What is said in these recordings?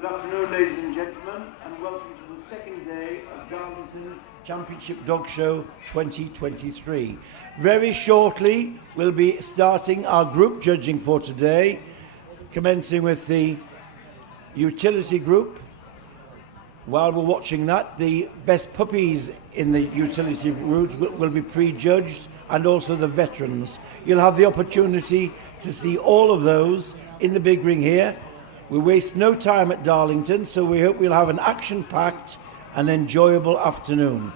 Good afternoon, ladies and gentlemen, and welcome to the second day of Darlington Championship Dog Show 2023. Very shortly, we'll be starting our group judging for today, commencing with the utility group. While we're watching that, the best puppies in the utility route will be prejudged, and also the veterans. You'll have the opportunity to see all of those in the big ring here. We waste no time at Darlington, so we hope we'll have an action-packed and enjoyable afternoon.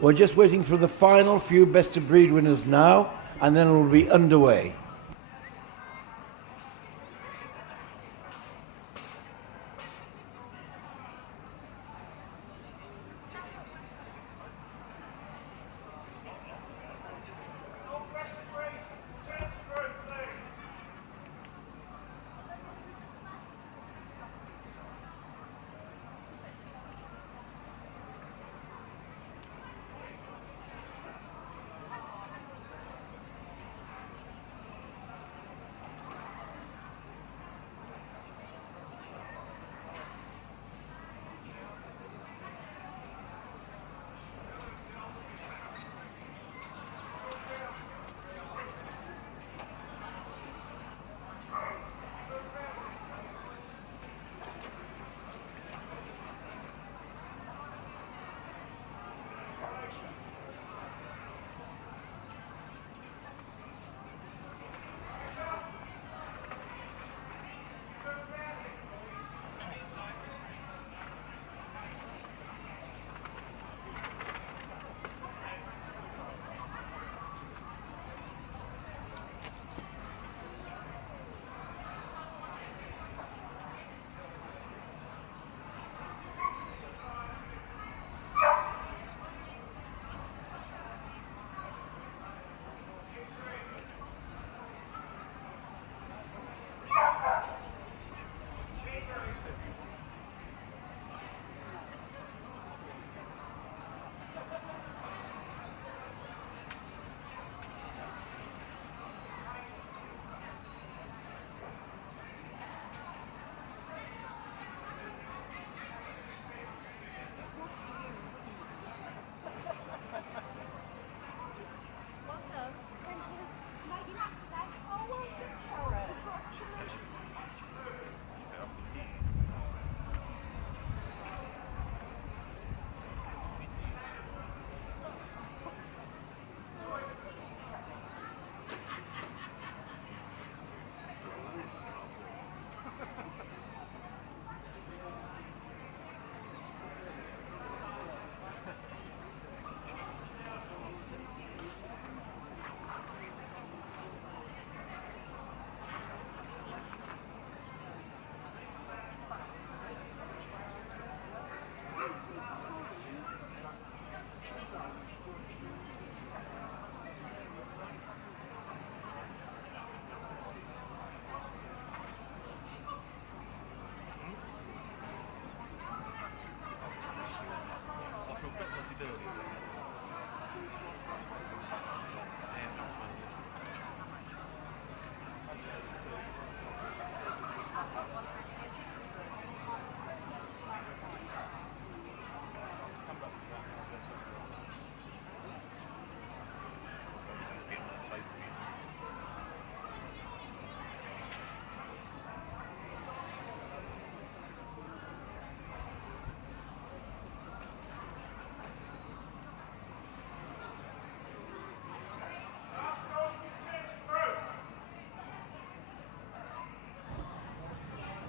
We're just waiting for the final few best of breed winners now, and then we'll be underway.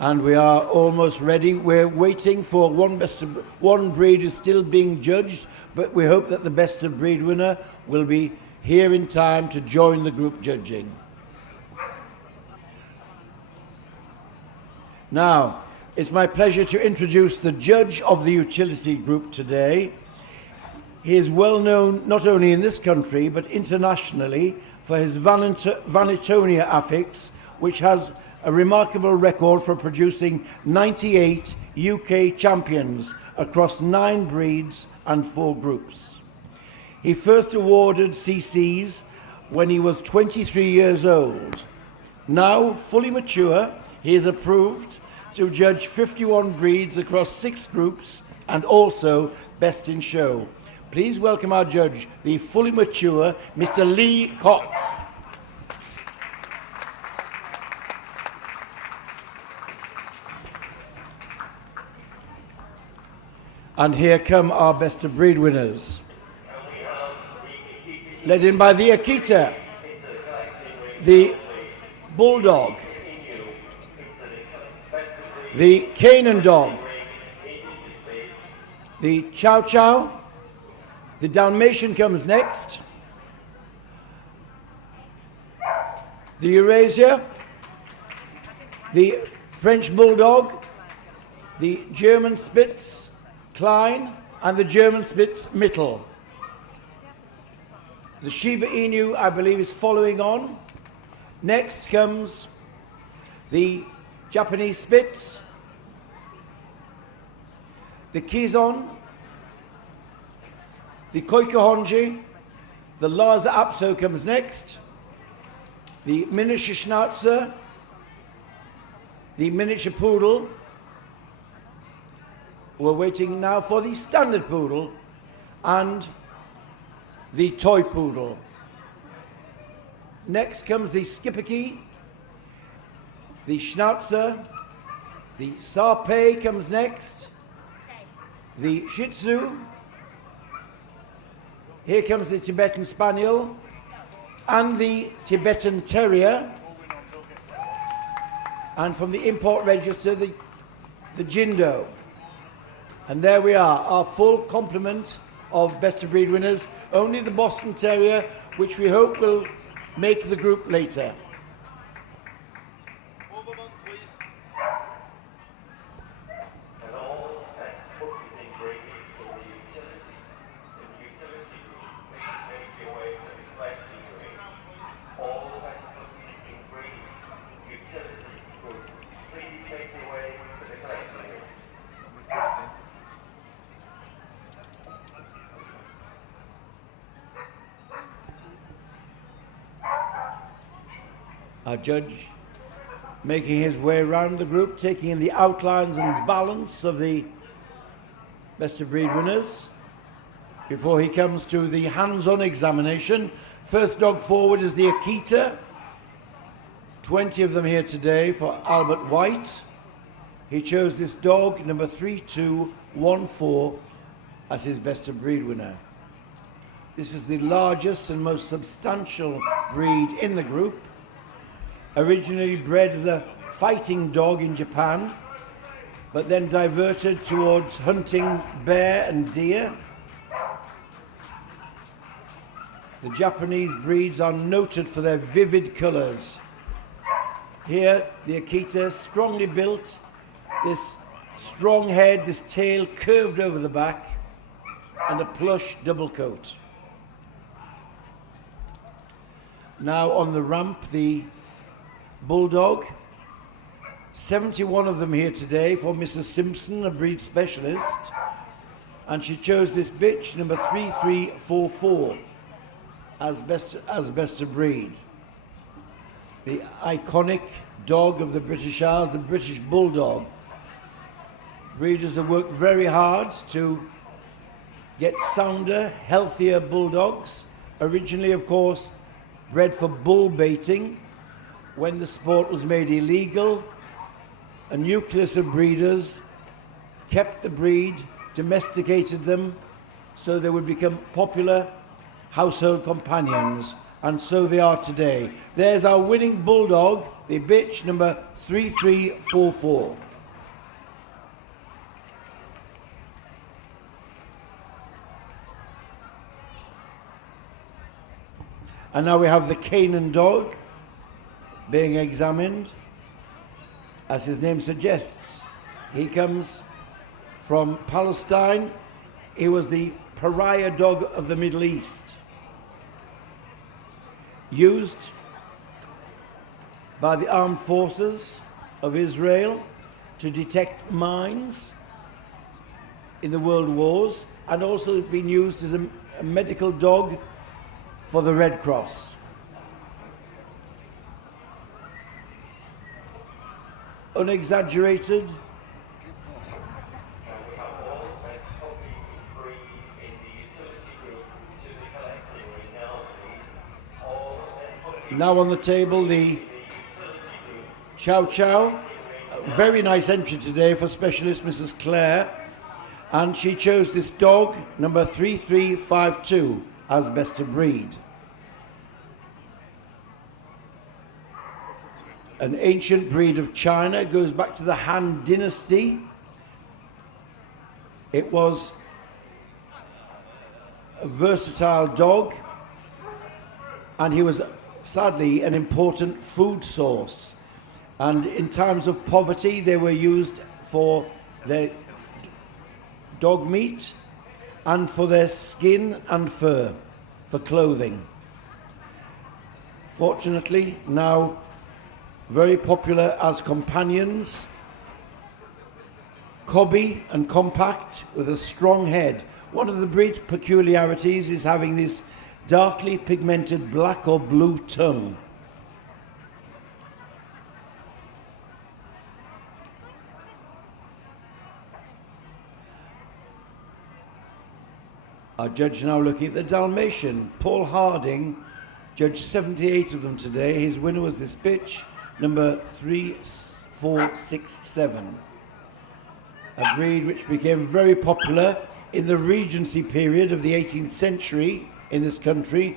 And we are almost ready. We're waiting for one breed is still being judged, but we hope that the best of breed winner will be here in time to join the group judging. Now, it's my pleasure to introduce the judge of the utility group today. He is well known not only in this country but internationally for his Vanitonia affix, which has a remarkable record for producing 98 UK champions across 9 breeds and 4 groups. He first awarded CCs when he was 23 years old. Now fully mature, he is approved to judge 51 breeds across 6 groups and also Best in Show. Please welcome our judge, the fully mature Mr. Lee Cox. And here come our Best of Breed winners. Led in by the Akita, the Bulldog, the Canaan Dog, the Chow Chow, the Dalmatian comes next, the Eurasia, the French Bulldog, the German Spitz, Klein, and the German Spitz Mittel. The Shiba Inu, I believe, is following on. Next comes the Japanese Spitz, the Kizon, the Koikohonji, the Lhasa Apso comes next, the miniature Schnauzer, the miniature Poodle. We're waiting now for the standard Poodle and the toy Poodle. Next comes the Schipperke, the Schnauzer, the Sarpei comes next, the Shih Tzu, here comes the Tibetan Spaniel and the Tibetan Terrier, and from the import register the Jindo. And there we are, our full complement of Best of Breed winners. Only the Boston Terrier, which we hope will make the group later. Our judge making his way around the group, taking in the outlines and balance of the Best of Breed winners before he comes to the hands-on examination. First dog forward is the Akita. 20 of them here today for Albert White. He chose this dog, number 3214, as his Best of Breed winner. This is the largest and most substantial breed in the group. Originally bred as a fighting dog in Japan, but then diverted towards hunting bear and deer. The Japanese breeds are noted for their vivid colors. Here, the Akita, strongly built, this strong head, this tail curved over the back, and a plush double coat. Now on the ramp, the Bulldog, 71 of them here today for Mrs. Simpson, a breed specialist, and she chose this bitch, number 3344, as best of breed. The iconic dog of the British Isles, the British Bulldog. Breeders have worked very hard to get sounder, healthier bulldogs. Originally, of course, bred for bull baiting. When the sport was made illegal, a nucleus of breeders kept the breed, domesticated them, so they would become popular household companions, and so they are today. There's our winning Bulldog, the bitch, number 3344. And now we have the Canaan Dog being examined. As his name suggests, he comes from Palestine. He was the pariah dog of the Middle East, used by the armed forces of Israel to detect mines in the world wars, and also been used as a medical dog for the Red Cross. unexaggerated. Now on the table, the Chow Chow. Very nice entry today for specialist Mrs. Clare. And she chose this dog, number 3352, as best of breed. An ancient breed of China, goes back to the Han Dynasty. It was a versatile dog, and he was sadly an important food source. And in times of poverty, they were used for their dog meat and for their skin and fur, for clothing. Fortunately, now very popular as companions, cobby and compact with a strong head. One of the breed peculiarities is having this darkly pigmented black or blue tongue. Our judge now looking at the Dalmatian. Paul Harding judged 78 of them today. His winner was this bitch, number 3467. A breed which became very popular in the Regency period of the 18th century in this country,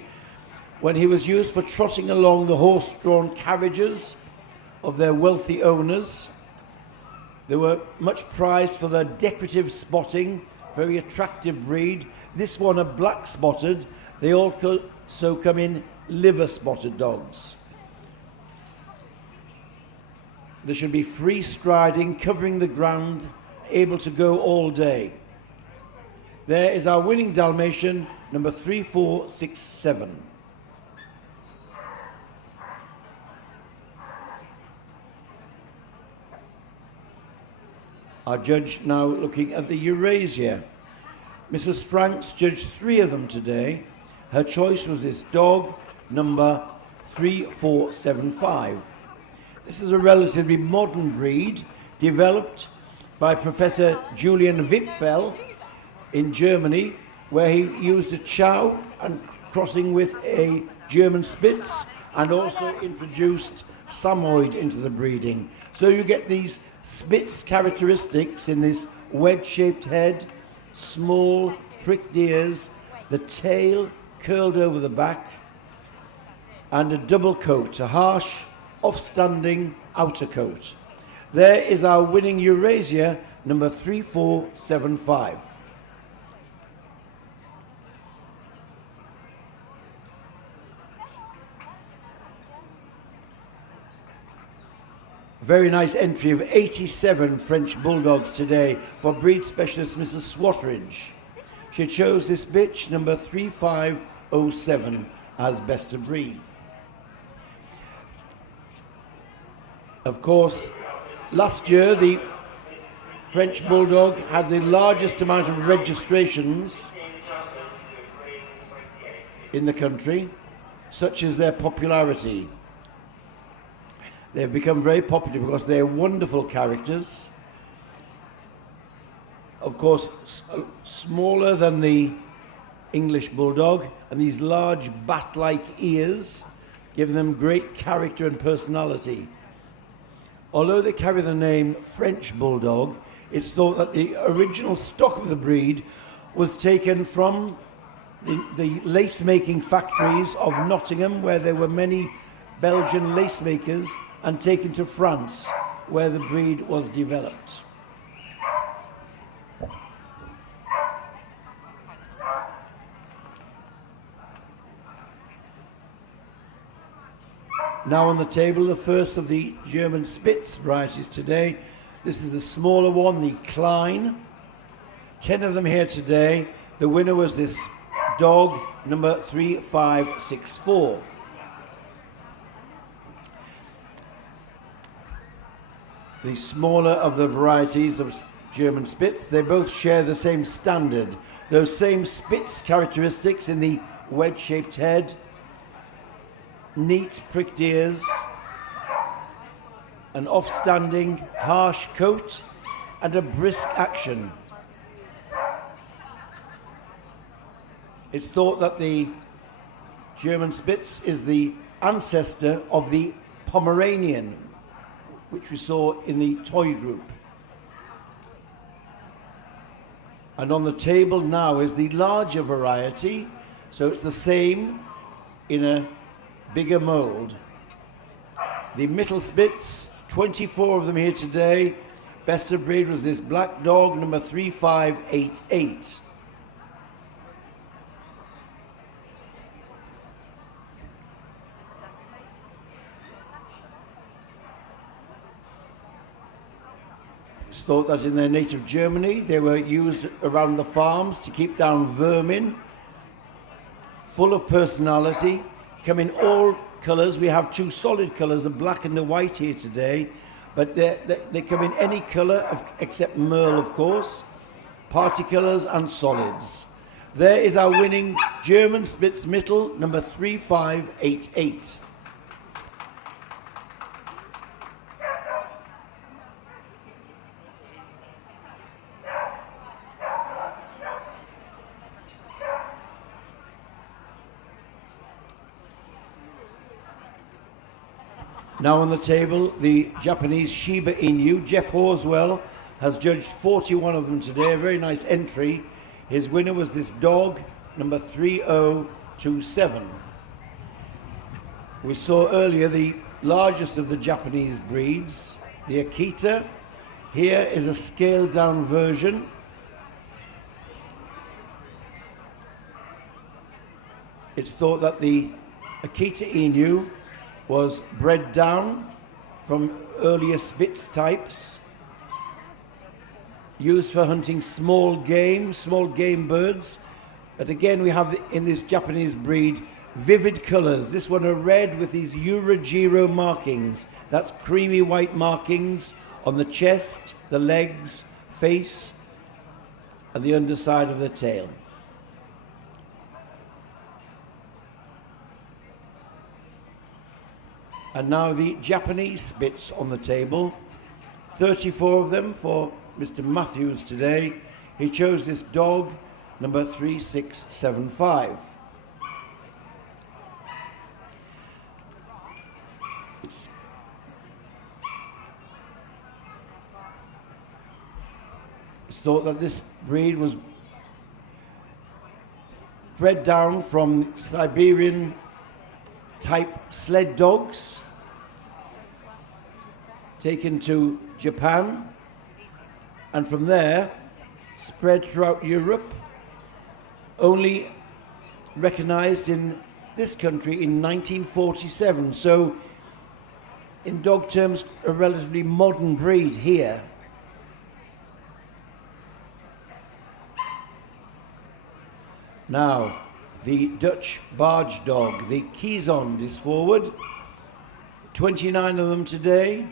when he was used for trotting along the horse-drawn carriages of their wealthy owners. They were much prized for their decorative spotting, very attractive breed. This one a black spotted. They also come in liver spotted dogs. They should be free striding, covering the ground, able to go all day. There is our winning Dalmatian, number 3467. Our judge now looking at the Eurasia. Mrs. Franks judged 3 of them today. Her choice was this dog, number 3475. This is a relatively modern breed developed by Professor Julian Wipfel in Germany, where he used a Chow and crossing with a German Spitz, and also introduced Samoyed into the breeding. So you get these Spitz characteristics in this wedge-shaped head, small pricked ears, the tail curled over the back, and a double coat, a harsh, off-standing outer coat. There is our winning Eurasia, number 3475. Very nice entry of 87 French Bulldogs today for breed specialist Mrs. Swatridge. She chose this bitch, number 3507, as best of breed. Of course, last year the French Bulldog had the largest amount of registrations in the country, such as their popularity. They've become very popular because they're wonderful characters. Of course, smaller than the English Bulldog, and these large bat-like ears give them great character and personality. Although they carry the name French Bulldog, it's thought that the original stock of the breed was taken from the lace-making factories of Nottingham, where there were many Belgian lace makers, and taken to France, where the breed was developed. Now on the table, the first of the German Spitz varieties today. This is the smaller one, the Klein. 10 of them here today. The winner was this dog, number 3564. The smaller of the varieties of German Spitz, they both share the same standard. Those same Spitz characteristics in the wedge-shaped head, neat pricked ears, an offstanding, harsh coat, and a brisk action. It's thought that the German Spitz is the ancestor of the Pomeranian, which we saw in the toy group. And on the table now is the larger variety, so it's the same in a bigger mold. The Mittelspitz, 24 of them here today. Best of breed was this black dog, number 3588. It's thought that in their native Germany they were used around the farms to keep down vermin. Full of personality, come in all colours. We have two solid colours, a black and a white here today, but they come in any colour except merle, of course, party colours and solids. There is our winning German Spitz Mittel, number 3588. Now on the table, the Japanese Shiba Inu. Jeff Horswell has judged 41 of them today, a very nice entry. His winner was this dog, number 3027. We saw earlier the largest of the Japanese breeds, the Akita. Here is a scaled down version. It's thought that the Akita Inu was bred down from earlier Spitz types, used for hunting small game birds. But again, we have in this Japanese breed vivid colours. This one a red with these Urajiro markings. That's creamy white markings on the chest, the legs, face, and the underside of the tail. And now the Japanese Spitz on the table. 34 of them for Mr. Matthews today. He chose this dog, number 3675. It's thought that this breed was bred down from Siberian type sled dogs, taken to Japan, and from there spread throughout Europe, only recognized in this country in 1947. So in dog terms, a relatively modern breed here. Now, the Dutch barge dog, the Keesond, is forward. 29 of them today.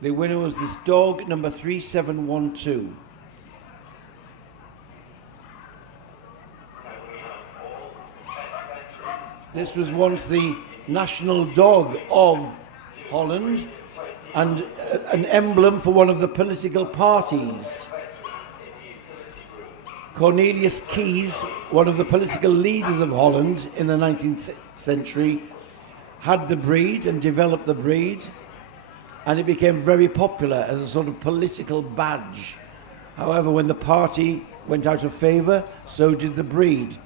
The winner was this dog, number 3712. This was once the national dog of Holland and an emblem for one of the political parties. Cornelius Kies, one of the political leaders of Holland in the 19th century, had the breed and developed the breed, and it became very popular as a sort of political badge. However, when the party went out of favour, so did the breed.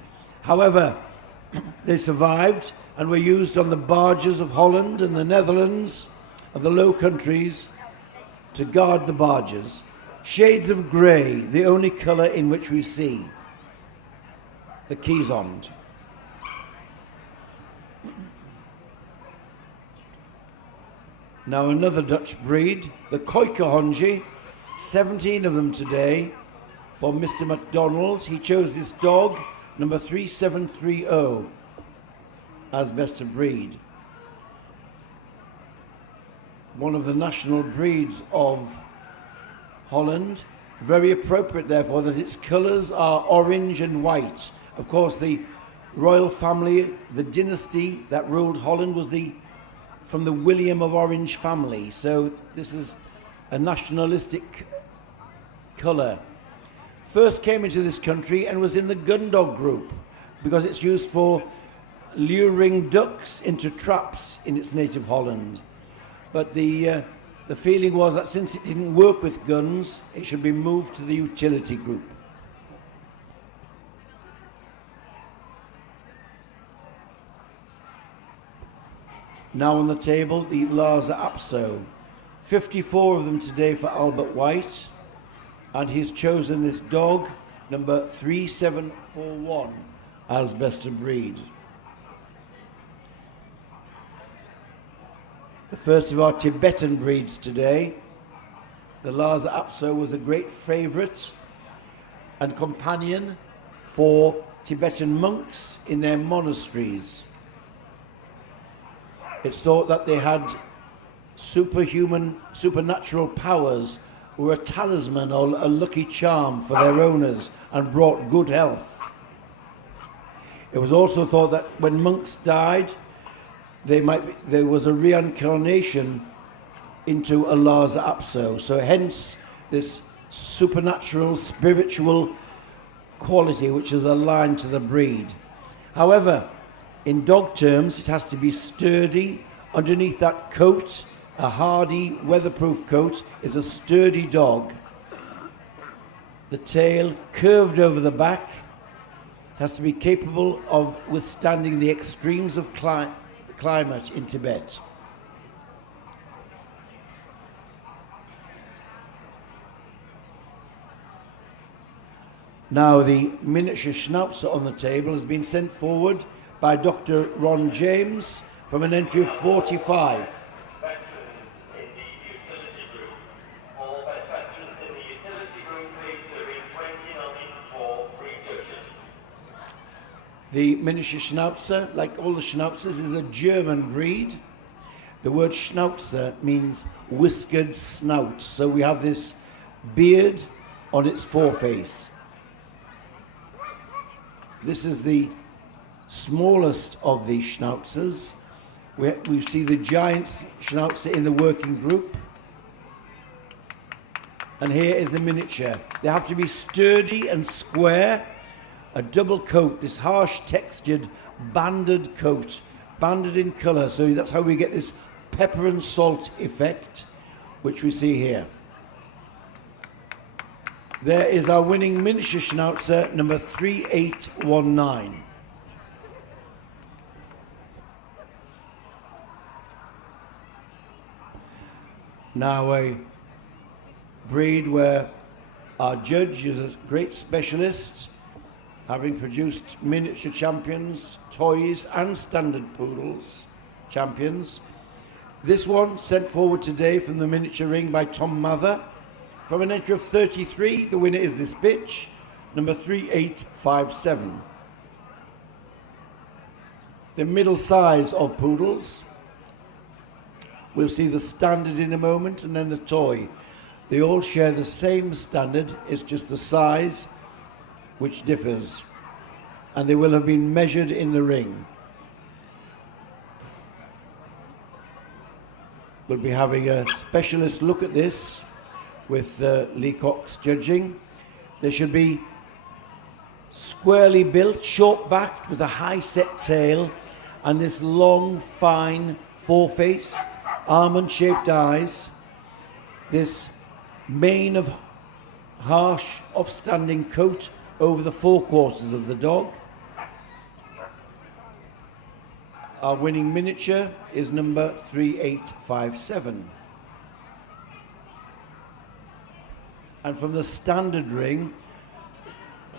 However, they survived and were used on the barges of Holland and the Netherlands and the Low Countries to guard the barges. Shades of grey, the only colour in which we see the Keesond. Now another Dutch breed, the Koikahonji, 17 of them today for Mr. MacDonald. He chose this dog, number 3730, as best of breed. One of the national breeds of Holland, very appropriate therefore that its colours are orange and white. Of course, the royal family, the dynasty that ruled Holland was the from the William of Orange family, so this is a nationalistic colour. First came into this country and was in the gun dog group because it's used for luring ducks into traps in its native Holland. But the feeling was that since it didn't work with guns, it should be moved to the utility group. Now on the table, the Lhasa Apso. 54 of them today for Albert White, and he's chosen this dog, number 3741, as best of breed. The first of our Tibetan breeds today. The Lhasa Apso was a great favourite and companion for Tibetan monks in their monasteries. It's thought that they had supernatural powers, were a talisman or a lucky charm for their owners and brought good health. It was also thought that when monks died, there was a reincarnation into a Lhasa Apso. So hence this supernatural, spiritual quality which is aligned to the breed. However, in dog terms, it has to be sturdy. Underneath that coat, a hardy, weatherproof coat, is a sturdy dog. The tail curved over the back. It has to be capable of withstanding the extremes of climate in Tibet. Now the miniature Schnauzer on the table has been sent forward by Dr. Ron James from an entry of 45. The miniature Schnauzer, like all the Schnauzers, is a German breed. The word Schnauzer means whiskered snout, so we have this beard on its foreface. This is the smallest of the Schnauzers. We see the giant Schnauzer in the working group. And here is the miniature. They have to be sturdy and square. A double coat, this harsh textured banded coat, banded in colour, so that's how we get this pepper and salt effect, which we see here. There is our winning miniature Schnauzer, number 3819. Now a breed where our judge is a great specialist, having produced miniature champions, toys and standard poodles champions. This one sent forward today from the miniature ring by Tom Mather. From an entry of 33, the winner is this bitch, number 3857. The middle size of poodles. We'll see the standard in a moment and then the toy. They all share the same standard, it's just the size which differs, and they will have been measured in the ring. We'll be having a specialist look at this with Lee Cox judging. They should be squarely built, short-backed with a high-set tail and this long, fine foreface, almond-shaped eyes, this mane of harsh, upstanding coat over the forequarters of the dog. Our winning miniature is number 3857. And from the standard ring,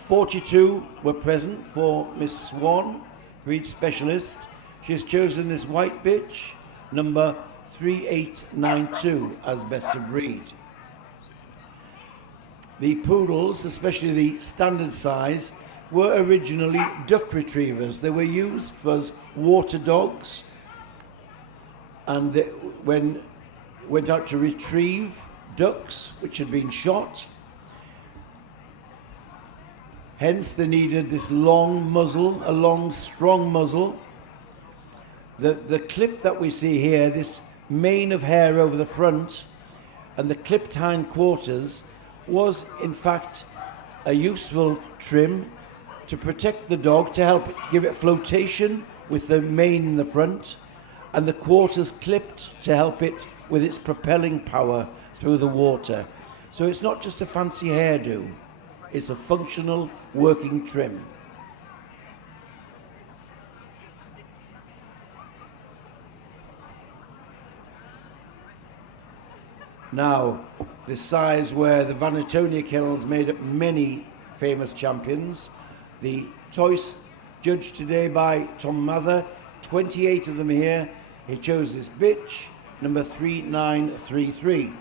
42 were present for Miss Swan, breed specialist. She has chosen this white bitch, number 3892, as best of breed. The poodles, especially the standard size, were originally duck retrievers. They were used as water dogs, and when went out to retrieve ducks which had been shot, hence they needed this long muzzle, a long strong muzzle. The clip that we see here, this mane of hair over the front and the clipped hind quarters, was in fact a useful trim to protect the dog, to help it give it flotation with the mane in the front, and the quarters clipped to help it with its propelling power through the water. So it's not just a fancy hairdo, it's a functional working trim. Now, the size where the Vanatonia kennels made up many famous champions. The choice judged today by Tom Mather, 28 of them here. He chose this bitch, number 3933.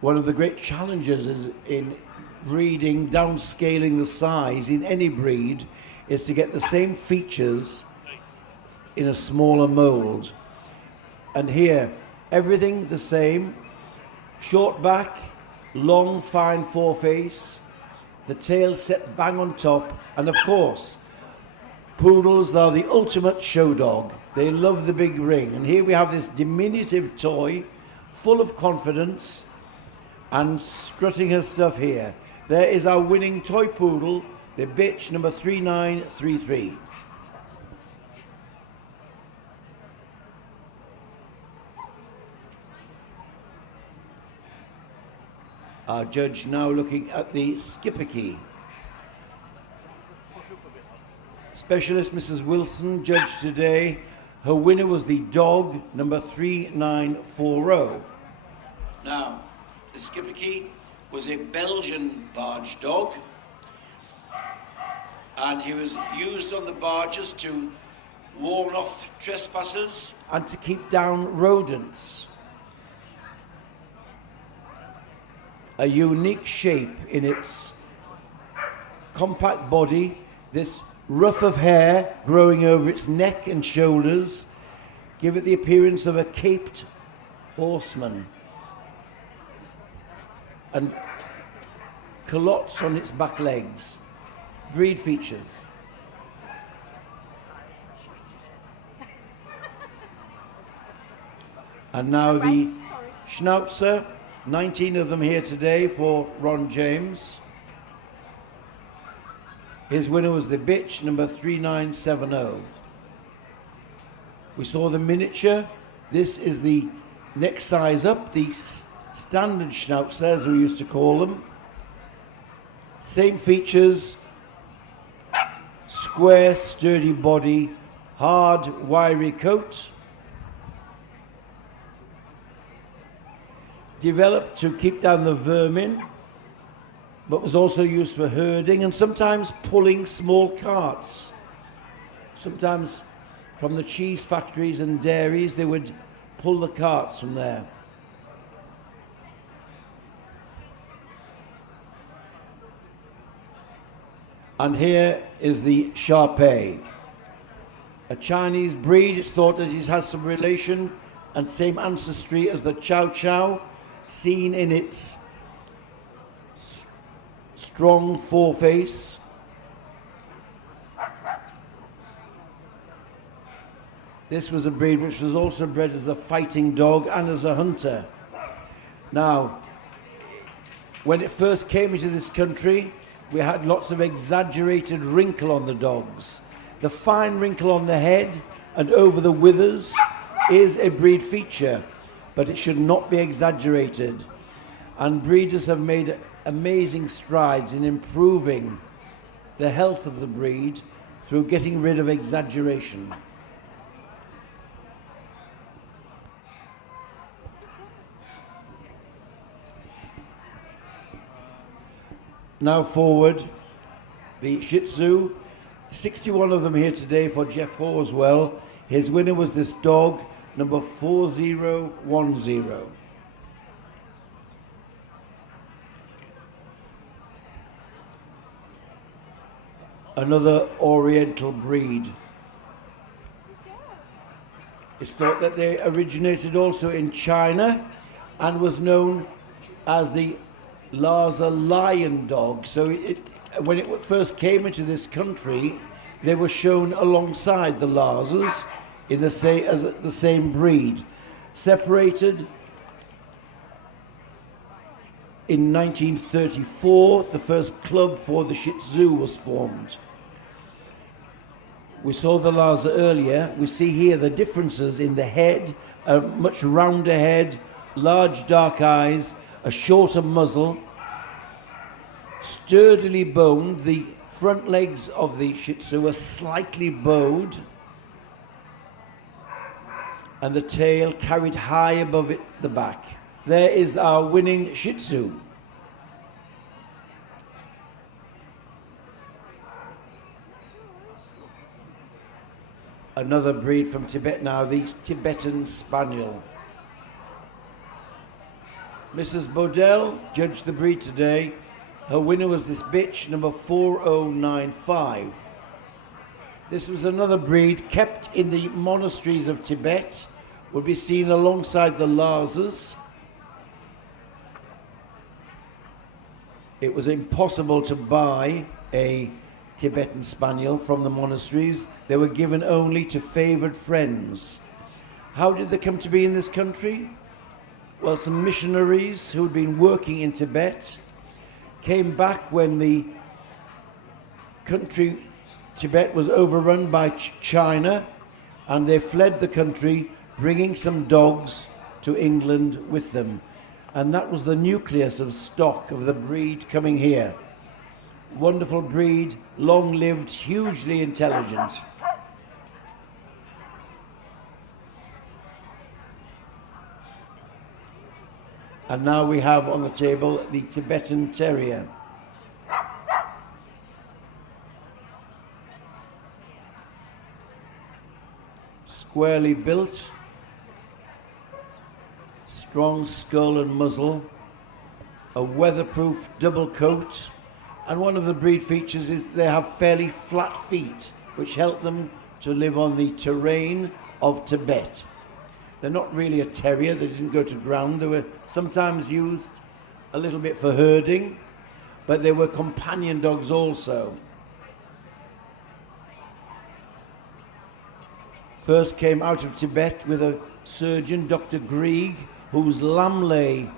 One of the great challenges is in breeding, downscaling the size in any breed, is to get the same features in a smaller mould. And here, everything the same: short back, long fine foreface, the tail set bang on top, and of course, poodles are the ultimate show dog. They love the big ring. And here we have this diminutive toy, full of confidence and strutting her stuff here. There is our winning toy poodle, the bitch, number 3933. Our judge now looking at the skipper key. Specialist Mrs. Wilson judged today. Her winner was the dog, number 3940. Now, the skipper key was a Belgian barge dog, and he was used on the barges to warn off trespassers and to keep down rodents. A unique shape in its compact body, this ruff of hair growing over its neck and shoulders give it the appearance of a caped horseman, and culottes on its back legs. Breed features. And now the Schnauzer, 19 of them here today for Ron James. His winner was the bitch, number 3970. We saw the miniature. This is the next size up, the standard Schnauzer, as we used to call them. Same features, square, sturdy body, hard, wiry coat. Developed to keep down the vermin, but was also used for herding and sometimes pulling small carts. Sometimes from the cheese factories and dairies, they would pull the carts from there. And here is the Sharpei, a Chinese breed. It's thought that it has some relation and same ancestry as the Chow Chow, seen in its strong foreface. This was a breed which was also bred as a fighting dog and as a hunter. Now, when it first came into this country, we had lots of exaggerated wrinkle on the dogs. The fine wrinkle on the head and over the withers is a breed feature, but it should not be exaggerated. And breeders have made amazing strides in improving the health of the breed through getting rid of exaggeration. Now forward, the Shih Tzu, 61 of them here today for Jeff Horswell. His winner was this dog, number 4010. Another Oriental breed. It's thought that they originated also in China and was known as the Lhasa lion dog. So when it first came into this country, they were shown alongside the Lhasas in the same breed. Separated in 1934, the first club for the Shih Tzu was formed. We saw the Lhasa earlier. We see here the differences in the head, a much rounder head, large dark eyes, a shorter muzzle, sturdily boned. The front legs of the Shih Tzu are slightly bowed, and the tail carried high above the back. There is our winning Shih Tzu. Another breed from Tibet now, the Tibetan Spaniel. Mrs. Bodell judged the breed today. Her winner was this bitch, number 4095. This was another breed kept in the monasteries of Tibet, would be seen alongside the Lhasas. It was impossible to buy a Tibetan Spaniel from the monasteries. They were given only to favoured friends. How did they come to be in this country? Well, some missionaries who had been working in Tibet came back when the country Tibet was overrun by China, and they fled the country, bringing some dogs to England with them. And that was the nucleus of stock of the breed coming here. Wonderful breed, long-lived, hugely intelligent. And now we have on the table the Tibetan Terrier. Squarely built, strong skull and muzzle, a weatherproof double coat, and one of the breed features is they have fairly flat feet, which help them to live on the terrain of Tibet. They're not really a terrier, they didn't go to ground. They were sometimes used a little bit for herding, but they were companion dogs also. First came out of Tibet with a surgeon, Dr. Grieg, whose Lamley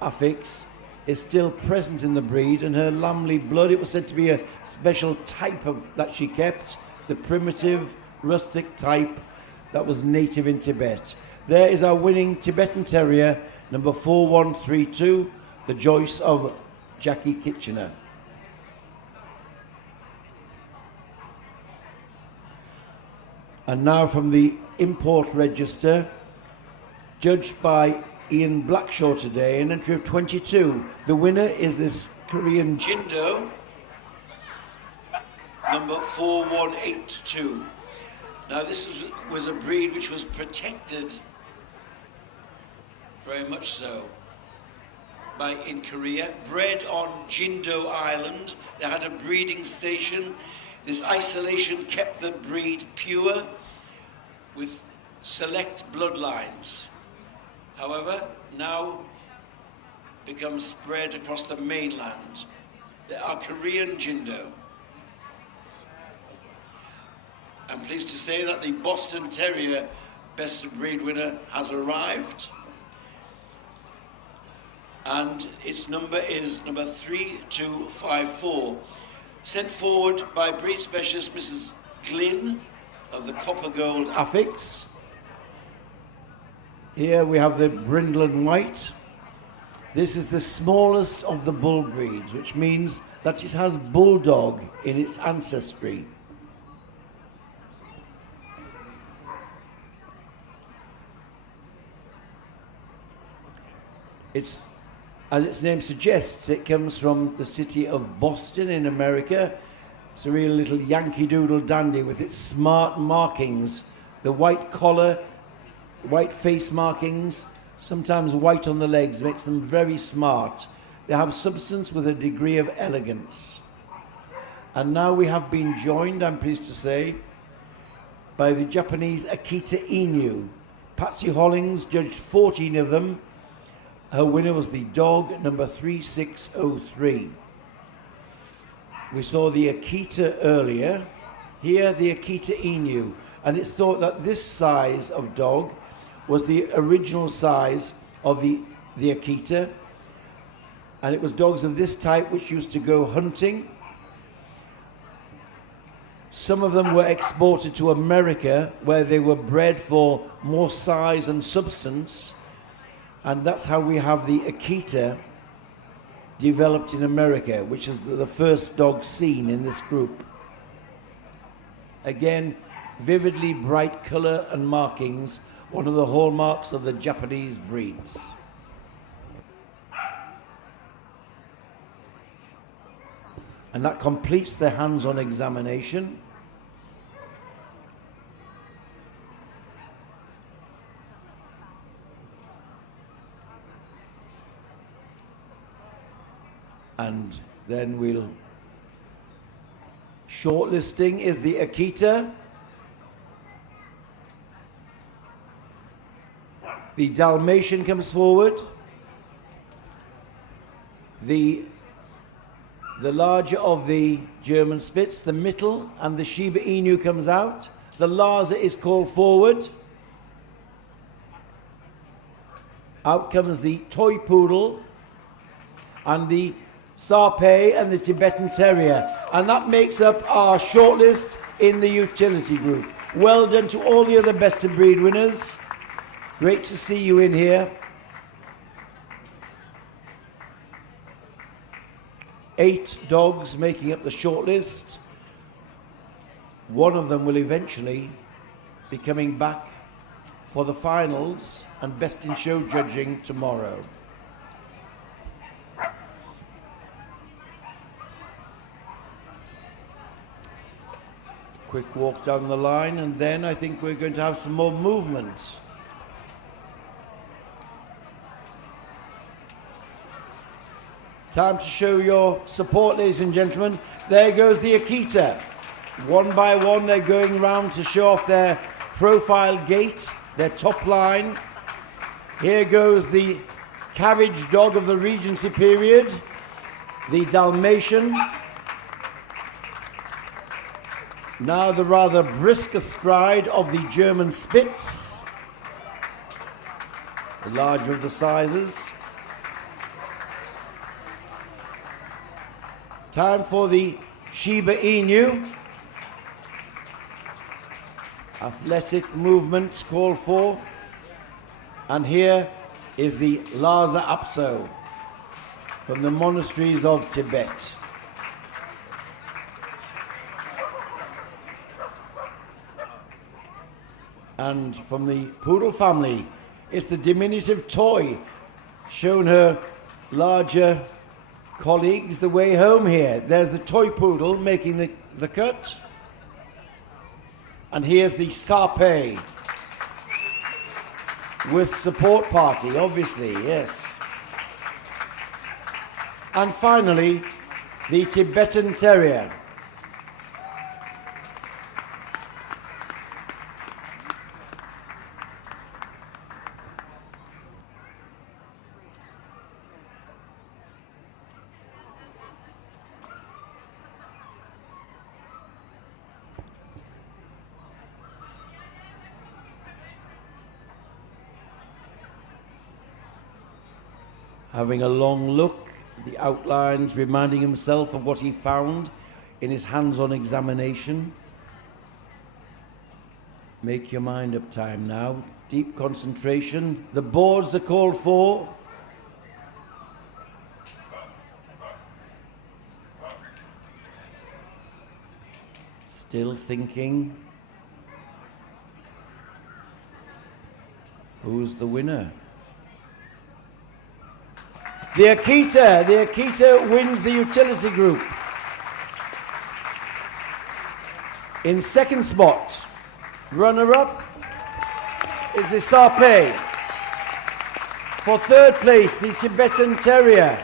affix is still present in the breed, and her Lamley blood, it was said to be a special type of that she kept, the primitive rustic type that was native in Tibet. There is our winning Tibetan Terrier, number 4132, the Joyce of Jackie Kitchener. And now from the import register, judged by Ian Blackshaw today, an entry of 22. The winner is this Korean Jindo, number 4182. Now this was a breed which was protected, very much so, in Korea. Bred on Jindo Island, they had a breeding station. This isolation kept the breed pure with select bloodlines. However, now becomes spread across the mainland. They are Korean Jindo. I'm pleased to say that the Boston Terrier Best of Breed winner has arrived. And its number is number 3254. Sent forward by breed specialist Mrs. Glynn of the Copper Gold affix. Here we have the Brindle and White. This is the smallest of the bull breeds, which means that it has bulldog in its ancestry. It's, as its name suggests, it comes from the city of Boston in America. It's a real little Yankee Doodle dandy with its smart markings, the white collar, white face markings, sometimes white on the legs, makes them very smart. They have substance with a degree of elegance. And now we have been joined, I'm pleased to say, by the Japanese Akita Inu. Patsy Hollings judged 14 of them, Her winner was the dog number 3603. We saw the Akita earlier. Here, the Akita Inu. And it's thought that this size of dog was the original size of the Akita. And it was dogs of this type which used to go hunting. Some of them were exported to America, where they were bred for more size and substance. And that's how we have the Akita developed in America, which is the first dog seen in this group. Again, vividly bright color and markings, one of the hallmarks of the Japanese breeds. And that completes the hands-on examination. And then we'll... Shortlisting is the Akita. The Dalmatian comes forward. The larger of the German Spitz, the Mittel, and the Shiba Inu comes out. The Lhasa is called forward. Out comes the Toy Poodle and the Sarpei and the Tibetan Terrier. And that makes up our shortlist in the utility group. Well done to all the other best of breed winners. Great to see you in here. 8 dogs making up the shortlist. One of them will eventually be coming back for the finals and best in show judging tomorrow. Quick walk down the line, and then I think we're going to have some more movement. Time to show your support, ladies and gentlemen. There goes the Akita. One by one, they're going round to show off their profile gait, their top line. Here goes the carriage dog of the Regency period, the Dalmatian. Now the rather brisker stride of the German Spitz, the larger of the sizes. Time for the Shiba Inu. Athletic movements called for. And here is the Lhasa Apso from the monasteries of Tibet. And from the poodle family, it's the diminutive Toy, showing her larger colleagues the way home here. There's the Toy Poodle making the cut. And here's the Sarpei with support party, obviously, yes. And finally, the Tibetan Terrier. Having a long look, the outlines, reminding himself of what he found in his hands-on examination. Make your mind up time now. Deep concentration. The boards are called for. Still thinking. Who's the winner? The Akita wins the utility group. In second spot, runner-up is the Sarpei. For third place, the Tibetan Terrier.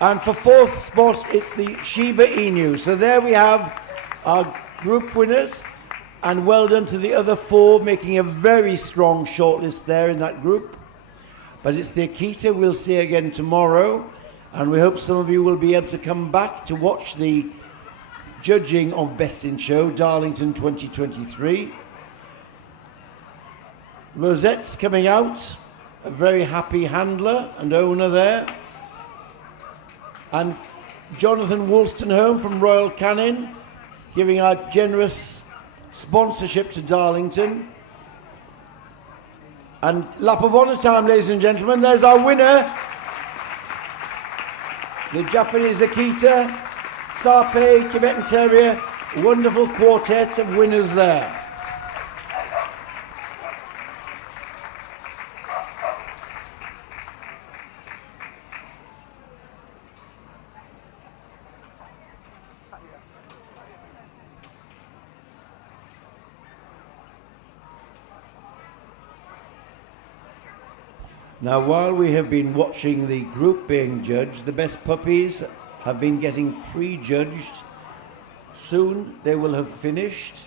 And for fourth spot, it's the Shiba Inu. So there we have our group winners, and well done to the other 4, making a very strong shortlist there in that group. But it's the Akita we'll see again tomorrow, and we hope some of you will be able to come back to watch the judging of Best in Show, Darlington 2023. Rosette's coming out, a very happy handler and owner there. And Jonathan Wolstenholme from Royal Canin, giving our generous sponsorship to Darlington. And lap of honour time, ladies and gentlemen. There's our winner, the Japanese Akita, Sarpe, Tibetan Terrier. Wonderful quartet of winners there. Now, while we have been watching the group being judged, the best puppies have been getting pre-judged. Soon they will have finished,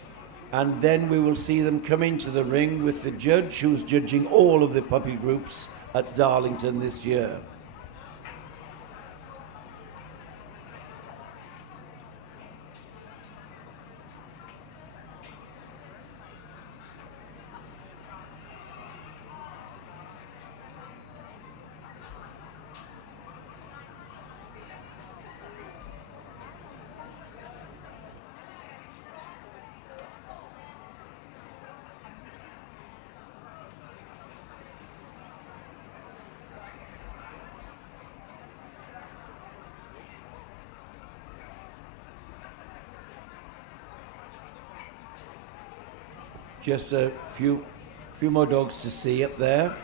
and then we will see them come into the ring with the judge who's judging all of the puppy groups at Darlington this year. Just a few more dogs to see up there.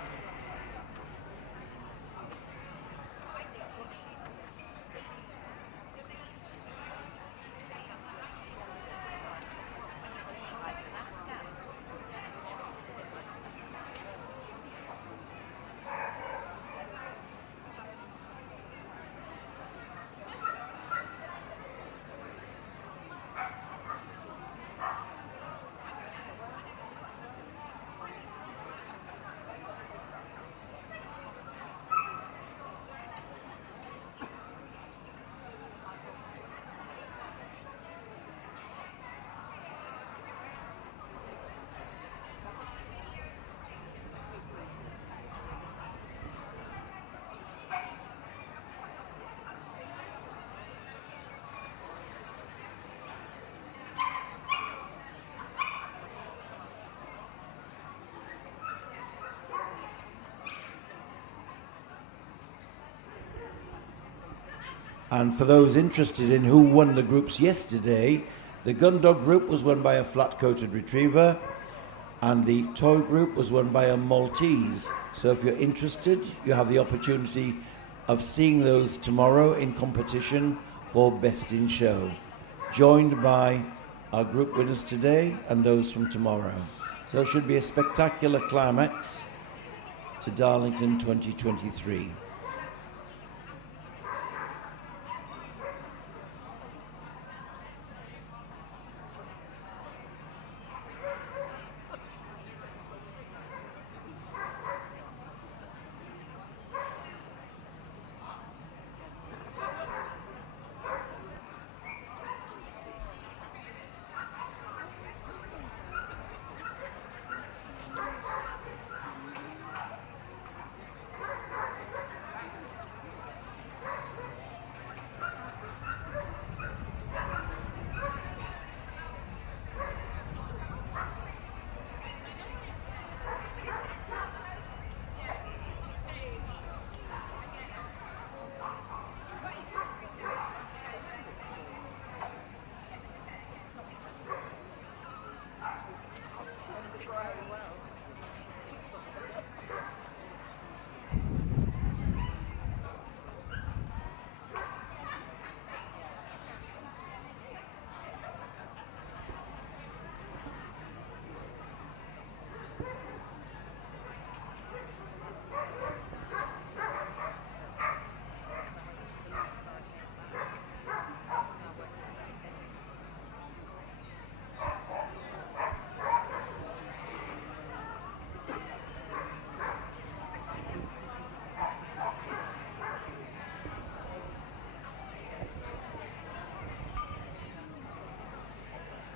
And for those interested in who won the groups yesterday, the gun dog group was won by a flat-coated retriever, and the toy group was won by a Maltese. So if you're interested, you have the opportunity of seeing those tomorrow in competition for Best in Show, joined by our group winners today and those from tomorrow. So it should be a spectacular climax to Darlington 2023.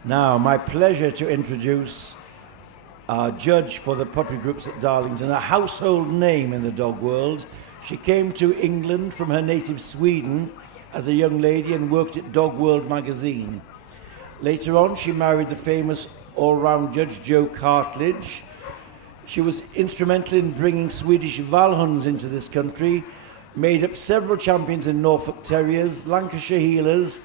Now, my pleasure to introduce our judge for the puppy groups at Darlington, a household name in the dog world. She came to England from her native Sweden as a young lady and worked at Dog World magazine. Later on, she married the famous all-round judge Joe Cartledge. She was instrumental in bringing Swedish Valhunds into this country, made up several champions in Norfolk Terriers, Lancashire Heelers,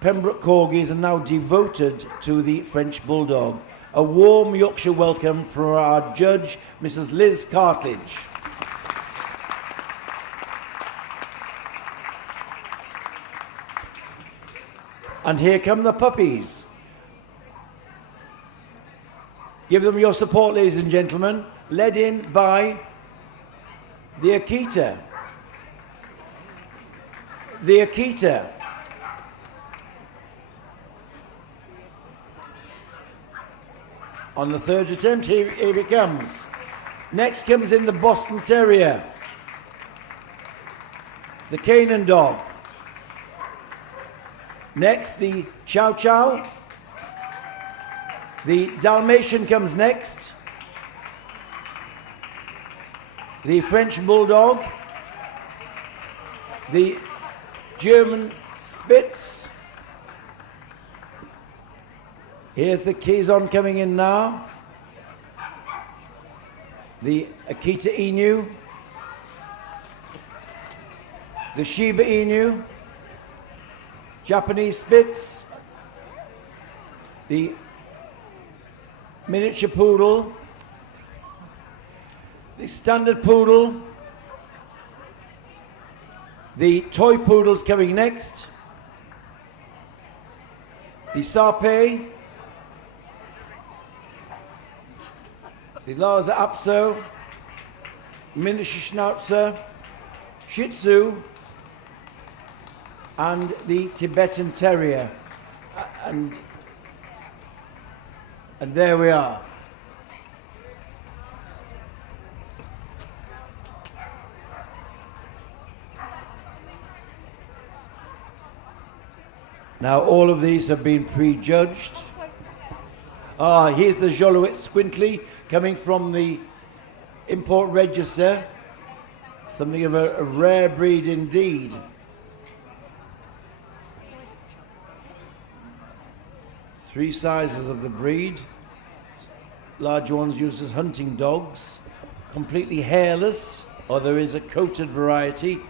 Pembroke Corgis, and now devoted to the French Bulldog. A warm Yorkshire welcome for our judge, Mrs. Liz Cartledge. And here come the puppies. Give them your support, ladies and gentlemen. Led in by the Akita. The Akita. On the third attempt, here it comes. Next comes in the Boston Terrier. The Canaan Dog. Next, the Chow Chow. The Dalmatian comes next. The French Bulldog. The German Spitz. Here's the Kazon coming in now. The Akita Inu. The Shiba Inu. Japanese Spitz. The Miniature Poodle. The Standard Poodle. The Toy Poodle's coming next. The Sarpei. The Lhasa Apso, Miniature Schnauzer, Shih Tzu, and the Tibetan Terrier. And there we are. Now all of these have been prejudged. Here's the Joliet Squintly coming from the import register. Something of a rare breed indeed. Three sizes of the breed. Large ones used as hunting dogs. Completely hairless, or there is a coated variety.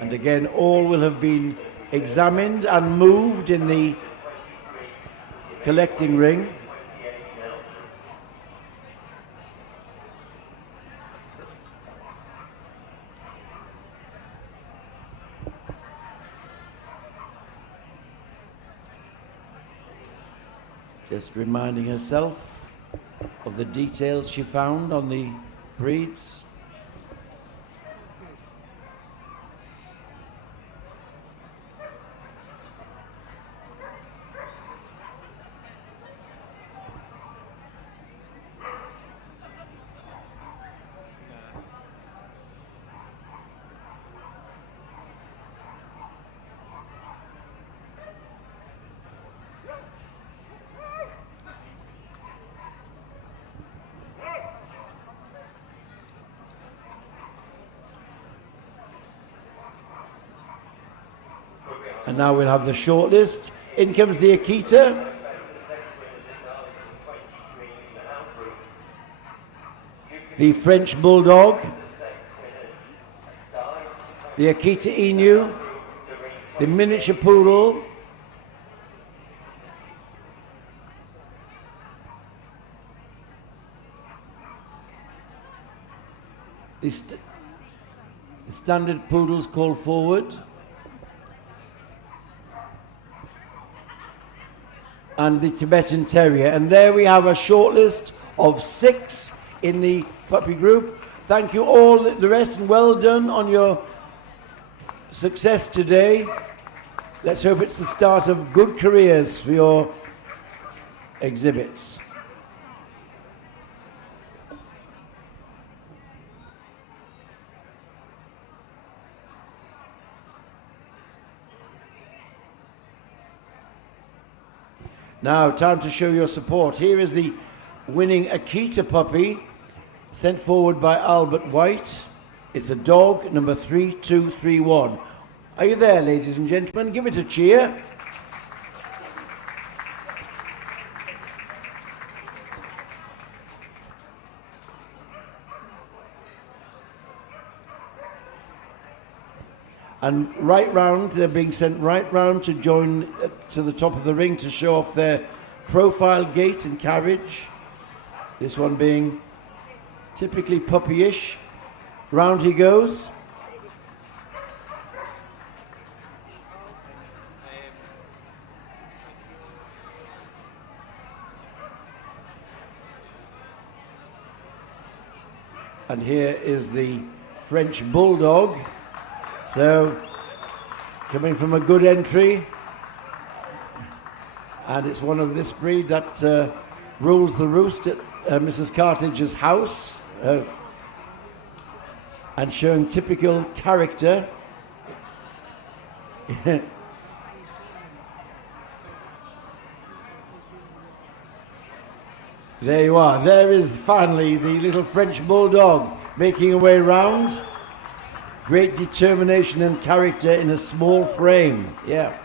And again, all will have been examined and moved in the collecting ring. Just reminding herself of the details she found on the breeds. And now we'll have the shortlist. In comes the Akita. The French Bulldog. The Akita Inu. The Miniature Poodle. The Standard Poodles called forward. And the Tibetan Terrier. And there we have a shortlist of 6 in the puppy group. Thank you all, the rest, and well done on your success today. Let's hope it's the start of good careers for your exhibits. Now, time to show your support. Here is the winning Akita puppy, sent forward by Albert White. It's a dog, number 3231. Are you there, ladies and gentlemen? Give it a cheer. And right round, they're being sent right round to join to the top of the ring to show off their profile gait and carriage. This one being typically puppyish. Round he goes. And here is the French Bulldog. So, coming from a good entry, and it's one of this breed that rules the roost at Mrs. Cartage's house, and showing typical character. There you are. There is finally the little French Bulldog making her way round. Great determination and character in a small frame. Yeah.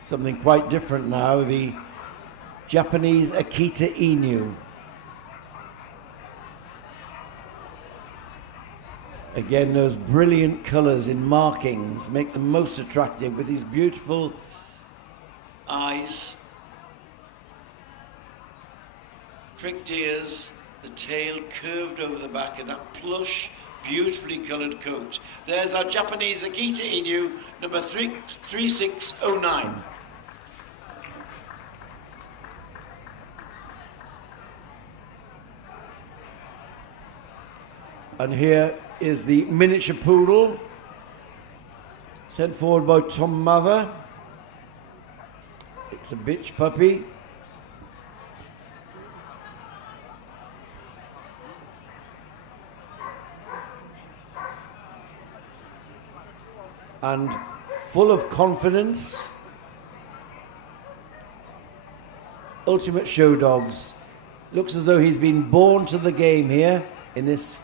Something quite different now, the Japanese Akita Inu. Again, those brilliant colors in markings make them most attractive with these beautiful eyes, pricked ears, the tail curved over the back, and that plush, beautifully coloured coat. There's our Japanese Akita Inu, number 3609. And here is the miniature poodle, sent forward by Tom Mather. It's a bitch puppy. And full of confidence. Ultimate show dogs. Looks as though he's been born to the game here in this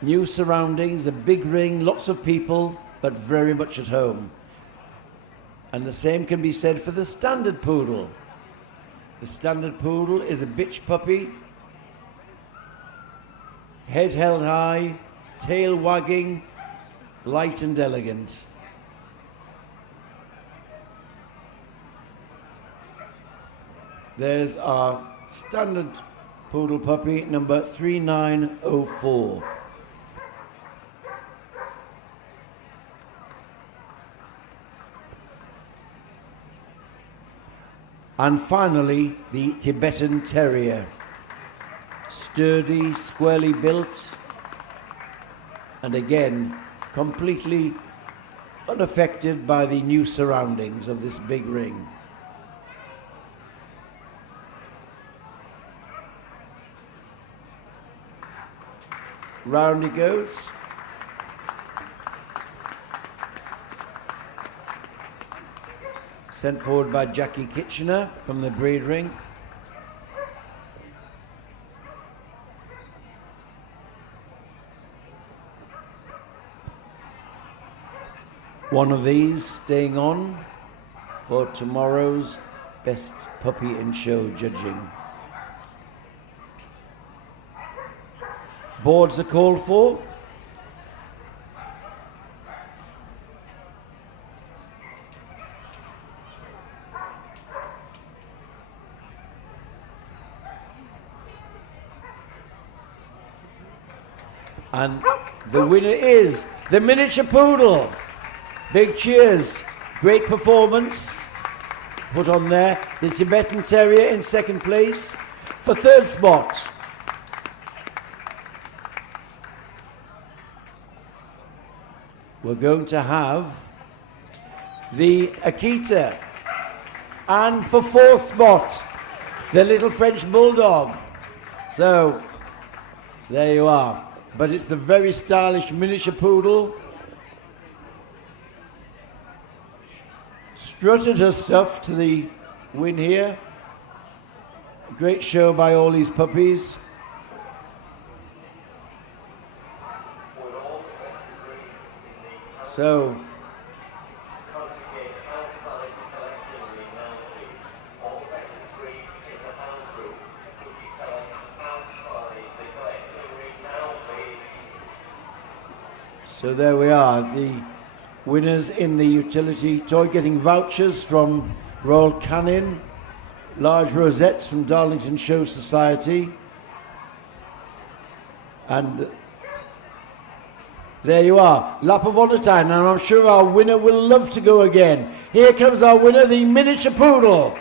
new surroundings, a big ring, lots of people, but very much at home. And the same can be said for the standard poodle. The standard poodle is a bitch puppy, head held high, tail wagging, light and elegant. There's our standard poodle puppy, number 3904. And finally, the Tibetan Terrier. Sturdy, squarely built, and again, completely unaffected by the new surroundings of this big ring. Round he goes. Sent forward by Jackie Kitchener from the breed ring. One of these staying on for tomorrow's Best Puppy in Show judging. Boards are called for. And the winner is the miniature poodle. Big cheers. Great performance put on there. The Tibetan Terrier in second place. For third spot, we're going to have the Akita. And for fourth spot, the little French Bulldog. So, there you are. But it's the very stylish miniature poodle. Strutted her stuff to the win here. Great show by all these puppies. So, there we are, the winners in the utility toy, getting vouchers from Royal Canin, large rosettes from Darlington Show Society, and there you are, lap of honour time, and I'm sure our winner will love to go again. Here comes our winner, the miniature poodle.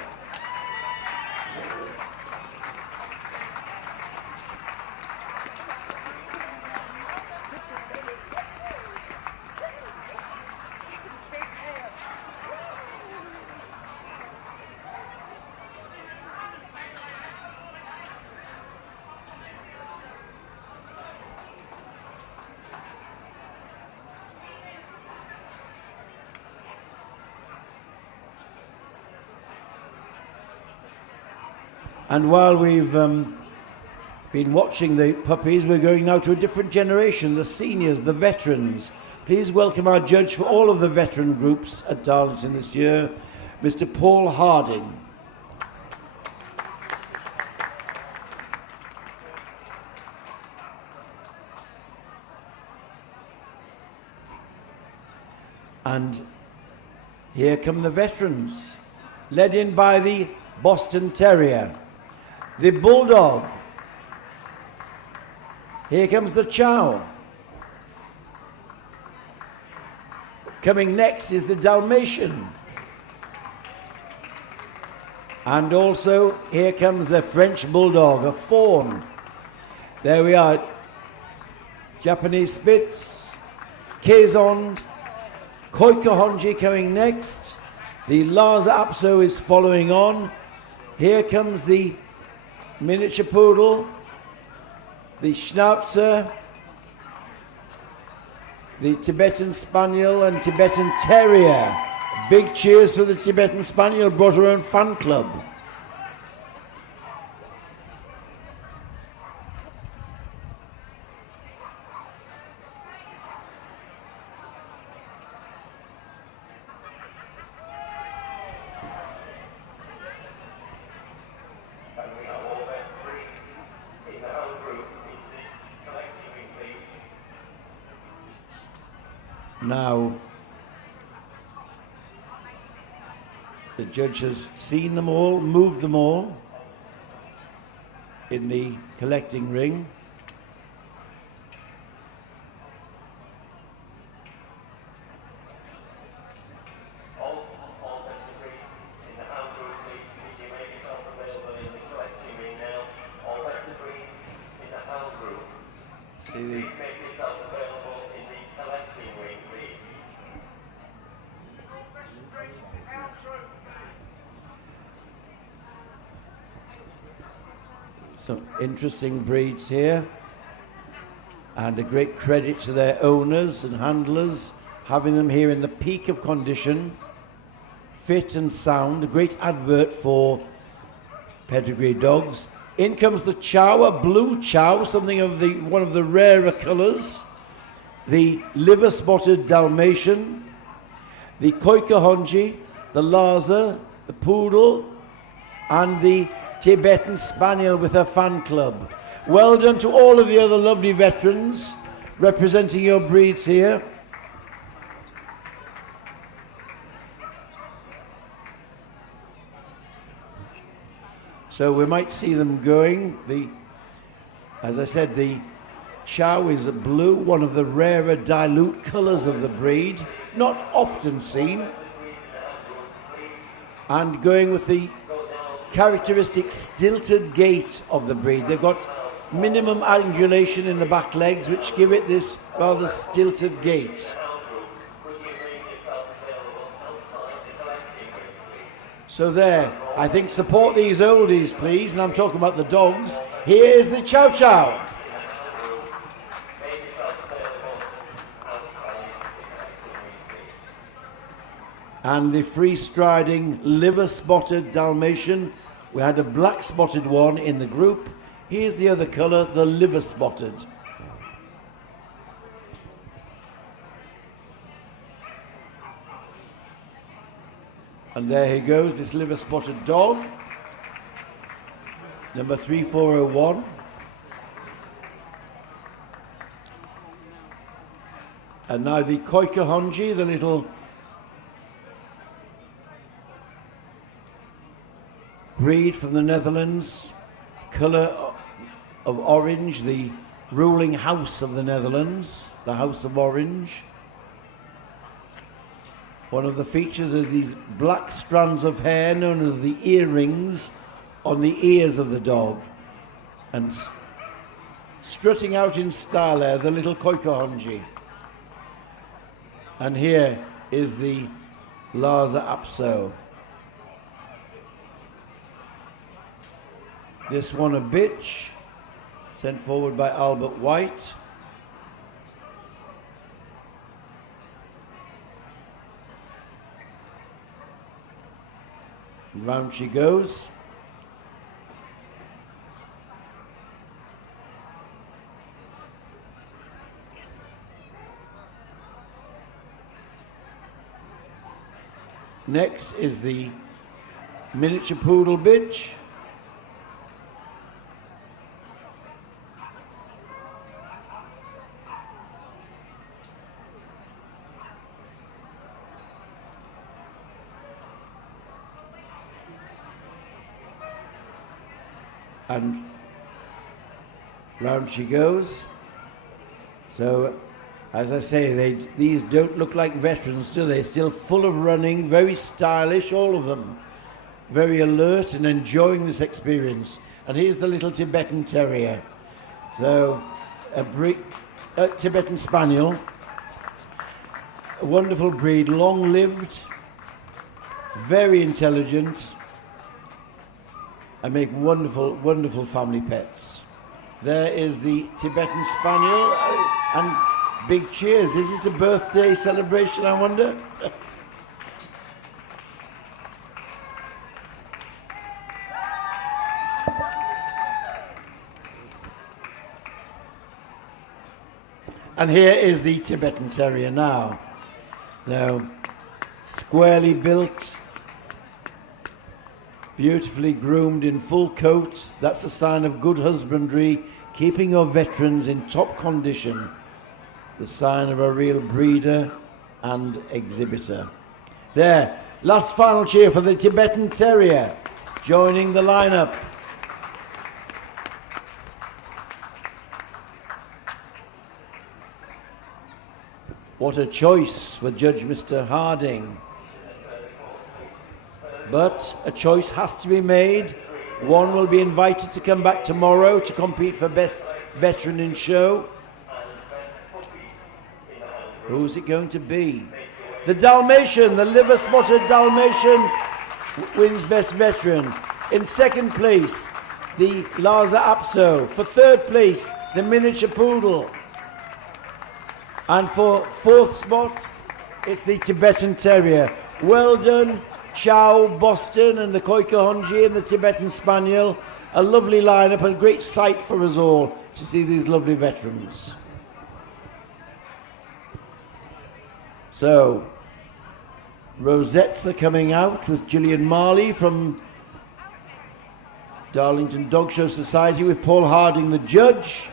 And while we've been watching the puppies, we're going now to a different generation, the seniors, the veterans. Please welcome our judge for all of the veteran groups at Darlington this year, Mr. Paul Harding. And here come the veterans, led in by the Boston Terrier, the Bulldog. Here comes the Chow. Coming next is the Dalmatian. And also here comes the French Bulldog, a fawn. There we are. Japanese Spitz, Quezond, Koikahonji coming next. The Lhasa Apso is following on. Here comes the miniature poodle, the Schnauzer, the Tibetan Spaniel and Tibetan Terrier. Big cheers for the Tibetan Spaniel, brought her own fan club. Now, the judge has seen them all, moved them all in the collecting ring. See the some interesting breeds here, and a great credit to their owners and handlers, having them here in the peak of condition, fit and sound. A great advert for pedigree dogs. In comes the Chow, a blue Chow, something of the one of the rarer colours. The liver-spotted Dalmatian, the Koikahonji, the Lhasa, the Poodle, and the Tibetan Spaniel with her fan club. Well done to all of the other lovely veterans representing your breeds here. So we might see them going. As I said, the Chow is blue, one of the rarer dilute colours of the breed, not often seen. And going with the characteristic stilted gait of the breed. They've got minimum angulation in the back legs, which give it this rather stilted gait. So there, I think support these oldies, please, and I'm talking about the dogs. Here's the Chow Chow. And the free-striding liver-spotted Dalmatian. We had a black-spotted one in the group. Here's the other colour, the liver-spotted. And there he goes, this liver-spotted dog, number 3401. And now the Koikahonji, the little breed from the Netherlands, colour of orange, the ruling house of the Netherlands, the House of Orange. One of the features is these black strands of hair known as the earrings on the ears of the dog. And strutting out in style there, the little Koikahonji. And here is the Lhasa Apso. This one a bitch, sent forward by Albert White. Round she goes. Next is the miniature poodle bitch. And round she goes. So, as I say, these don't look like veterans, do they? Still full of running, very stylish, all of them. Very alert and enjoying this experience. And here's the little Tibetan Terrier. So, a Tibetan Spaniel. A wonderful breed, long-lived, very intelligent, and make wonderful, wonderful family pets. There is the Tibetan Spaniel, and big cheers. Is it a birthday celebration, I wonder? And here is the Tibetan Terrier now. Now, squarely built, beautifully groomed in full coat. That's a sign of good husbandry, keeping your veterans in top condition. The sign of a real breeder and exhibitor. There, last final cheer for the Tibetan Terrier, joining the lineup. What a choice for Judge Mr. Harding. But a choice has to be made. One will be invited to come back tomorrow to compete for Best Veteran in Show. Who's it going to be? The Dalmatian, the liver-spotted Dalmatian, wins Best Veteran. In second place, the Lhasa Apso. For third place, the miniature poodle. And for fourth spot, it's the Tibetan Terrier. Well done, Chow, Boston, and the Koikahonji and the Tibetan Spaniel. A lovely lineup and a great sight for us all to see these lovely veterans. So, rosettes are coming out with Gillian Marley from Darlington Dog Show Society with Paul Harding, the judge.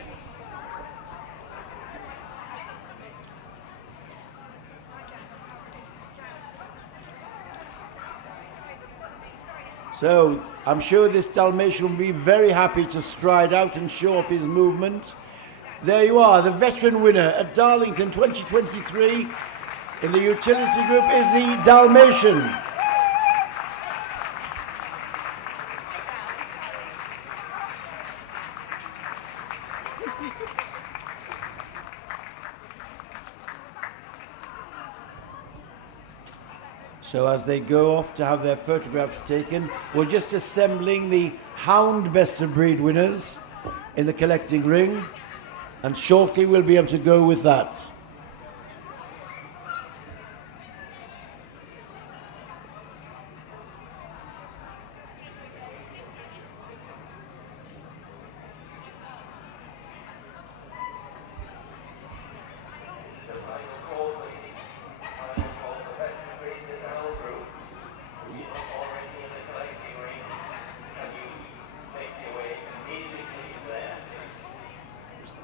So, I'm sure this Dalmatian will be very happy to stride out and show off his movement. There you are, the veteran winner at Darlington 2023 in the utility group is the Dalmatian. So as they go off to have their photographs taken, we're just assembling the Hound Best of Breed winners in the collecting ring, and shortly we'll be able to go with that.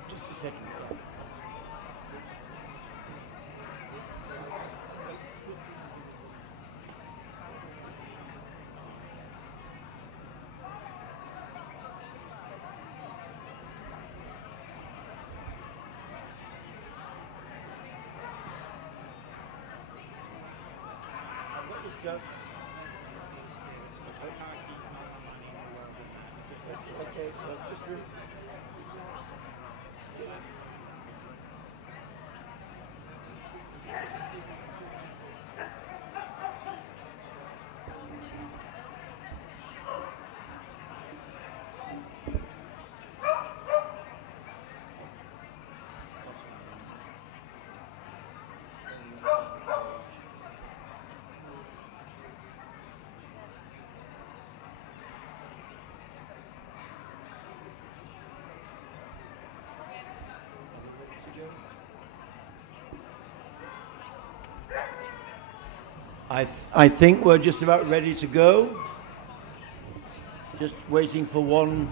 Just a second. I've got your stuff. Okay, just I think we're just about ready to go. Just waiting for one.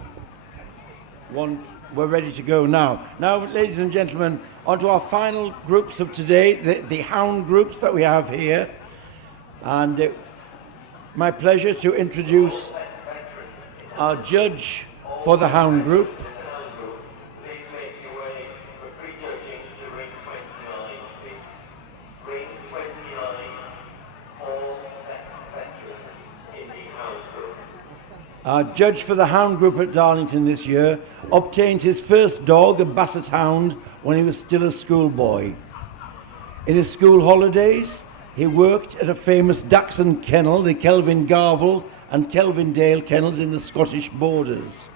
We're ready to go now. Now, ladies and gentlemen, on to our final groups of today, the Hound groups that we have here. And my pleasure to introduce our judge for the Hound group. Our judge for the Hound group at Darlington this year obtained his first dog, a Basset Hound, when he was still a schoolboy. In his school holidays, he worked at a famous Dachshund kennel, the Kelvin Garvel and Kelvin Dale kennels in the Scottish borders.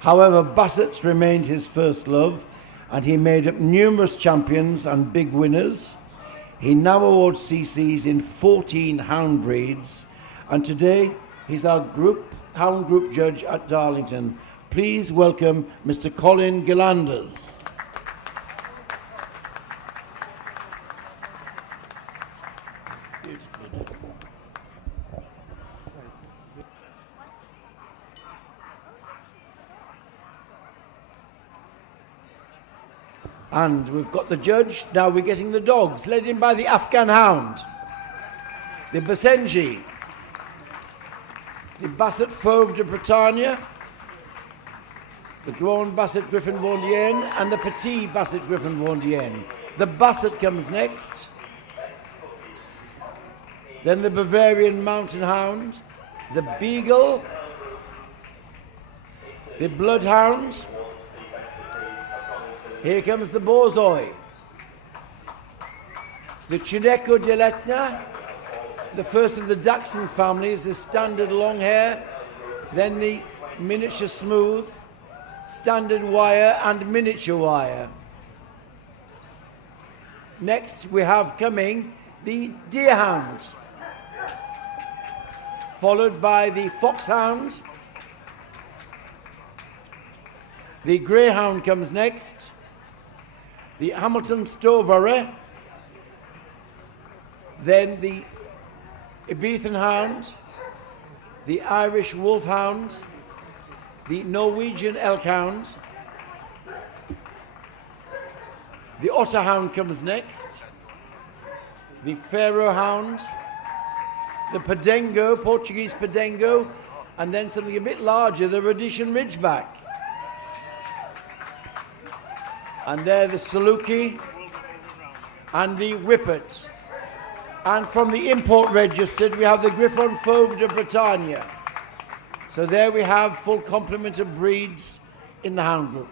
However, Bassets remained his first love, and he made up numerous champions and big winners. He now awards CCs in 14 hound breeds, and today he's our Hound Group Judge at Darlington. Please welcome Mr. Colin Gillanders. And we've got the judge, now we're getting the dogs, led in by the Afghan Hound, the Basenji, the Basset Fauve de Bretagne, the Grand Basset Griffon Vendienne, and the Petit Basset Griffon Vendienne. The Basset comes next. Then the Bavarian Mountain Hound, the Beagle, the Bloodhound. Here comes the Borzoi, the Chineco de l'Etna, the first of the Dachshund families, the standard long hair, then the miniature smooth, standard wire and miniature wire. Next we have coming the Deerhound, followed by the Foxhound. The Greyhound comes next, the Hamilton Stowborough, then the Ibethan Hound, the Irish Wolfhound, the Norwegian Elkhound, the Otterhound comes next, the Pharaoh Hound, the Podengo, Portuguese Podengo, and then something a bit larger, the Rhodesian Ridgeback. And there the Saluki and the Whippet. And from the import registered, we have the Griffon Fauve de Bretagne. So there we have full complement of breeds in the Hound group.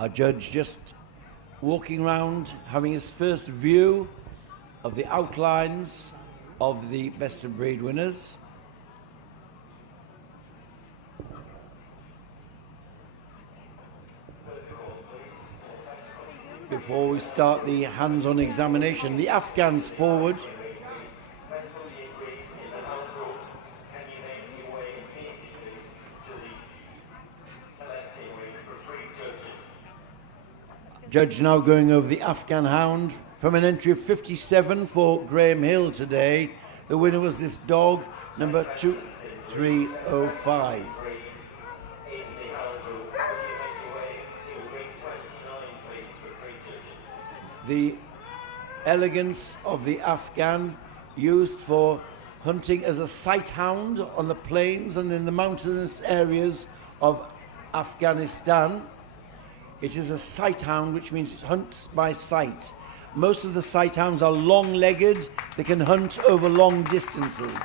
Our judge just walking around, having his first view of the outlines of the best of breed winners. Before we start the hands-on examination, the Afghans forward. Judge now going over the Afghan Hound from an entry of 57 for Graham Hill today. The winner was this dog, number 2305. The elegance of the Afghan, used for hunting as a sight hound on the plains and in the mountainous areas of Afghanistan. It is a sight hound, which means it hunts by sight. Most of the sight hounds are long-legged. They can hunt over long distances.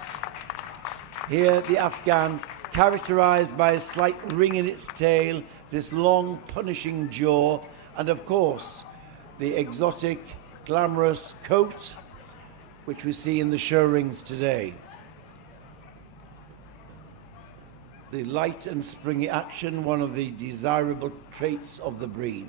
Here, the Afghan, characterized by a slight ring in its tail, this long, punishing jaw, and of course, the exotic, glamorous coat, which we see in the show rings today. The light and springy action, one of the desirable traits of the breed.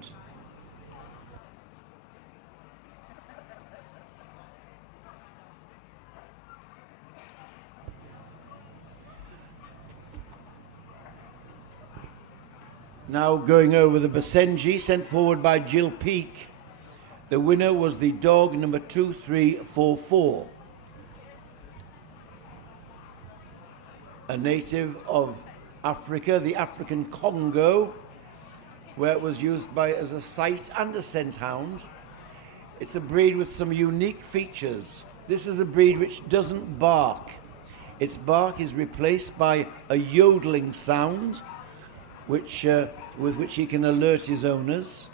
Now going over the Basenji, sent forward by Jill Peake. The winner was the dog number 2344. A native of Africa, the African Congo, where it was used as a sight and a scent hound. It's a breed with some unique features. This is a breed which doesn't bark. Its bark is replaced by a yodeling sound, with which he can alert his owners.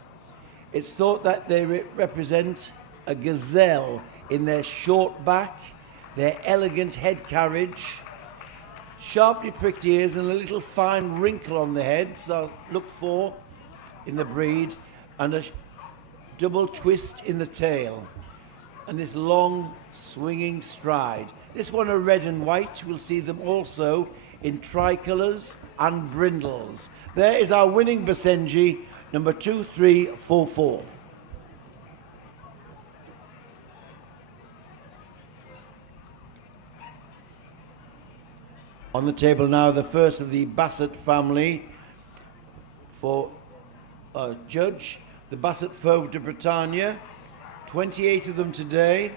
It's thought that they represent a gazelle in their short back, their elegant head carriage, sharply pricked ears and a little fine wrinkle on the head, so look for in the breed, and a double twist in the tail, and this long swinging stride. This one are red and white. We'll see them also in tricolours and brindles. There is our winning Basenji, number 2344. On the table now, the first of the Bassett family for judge, the Bassett Fauve de Bretagne, 28 of them today.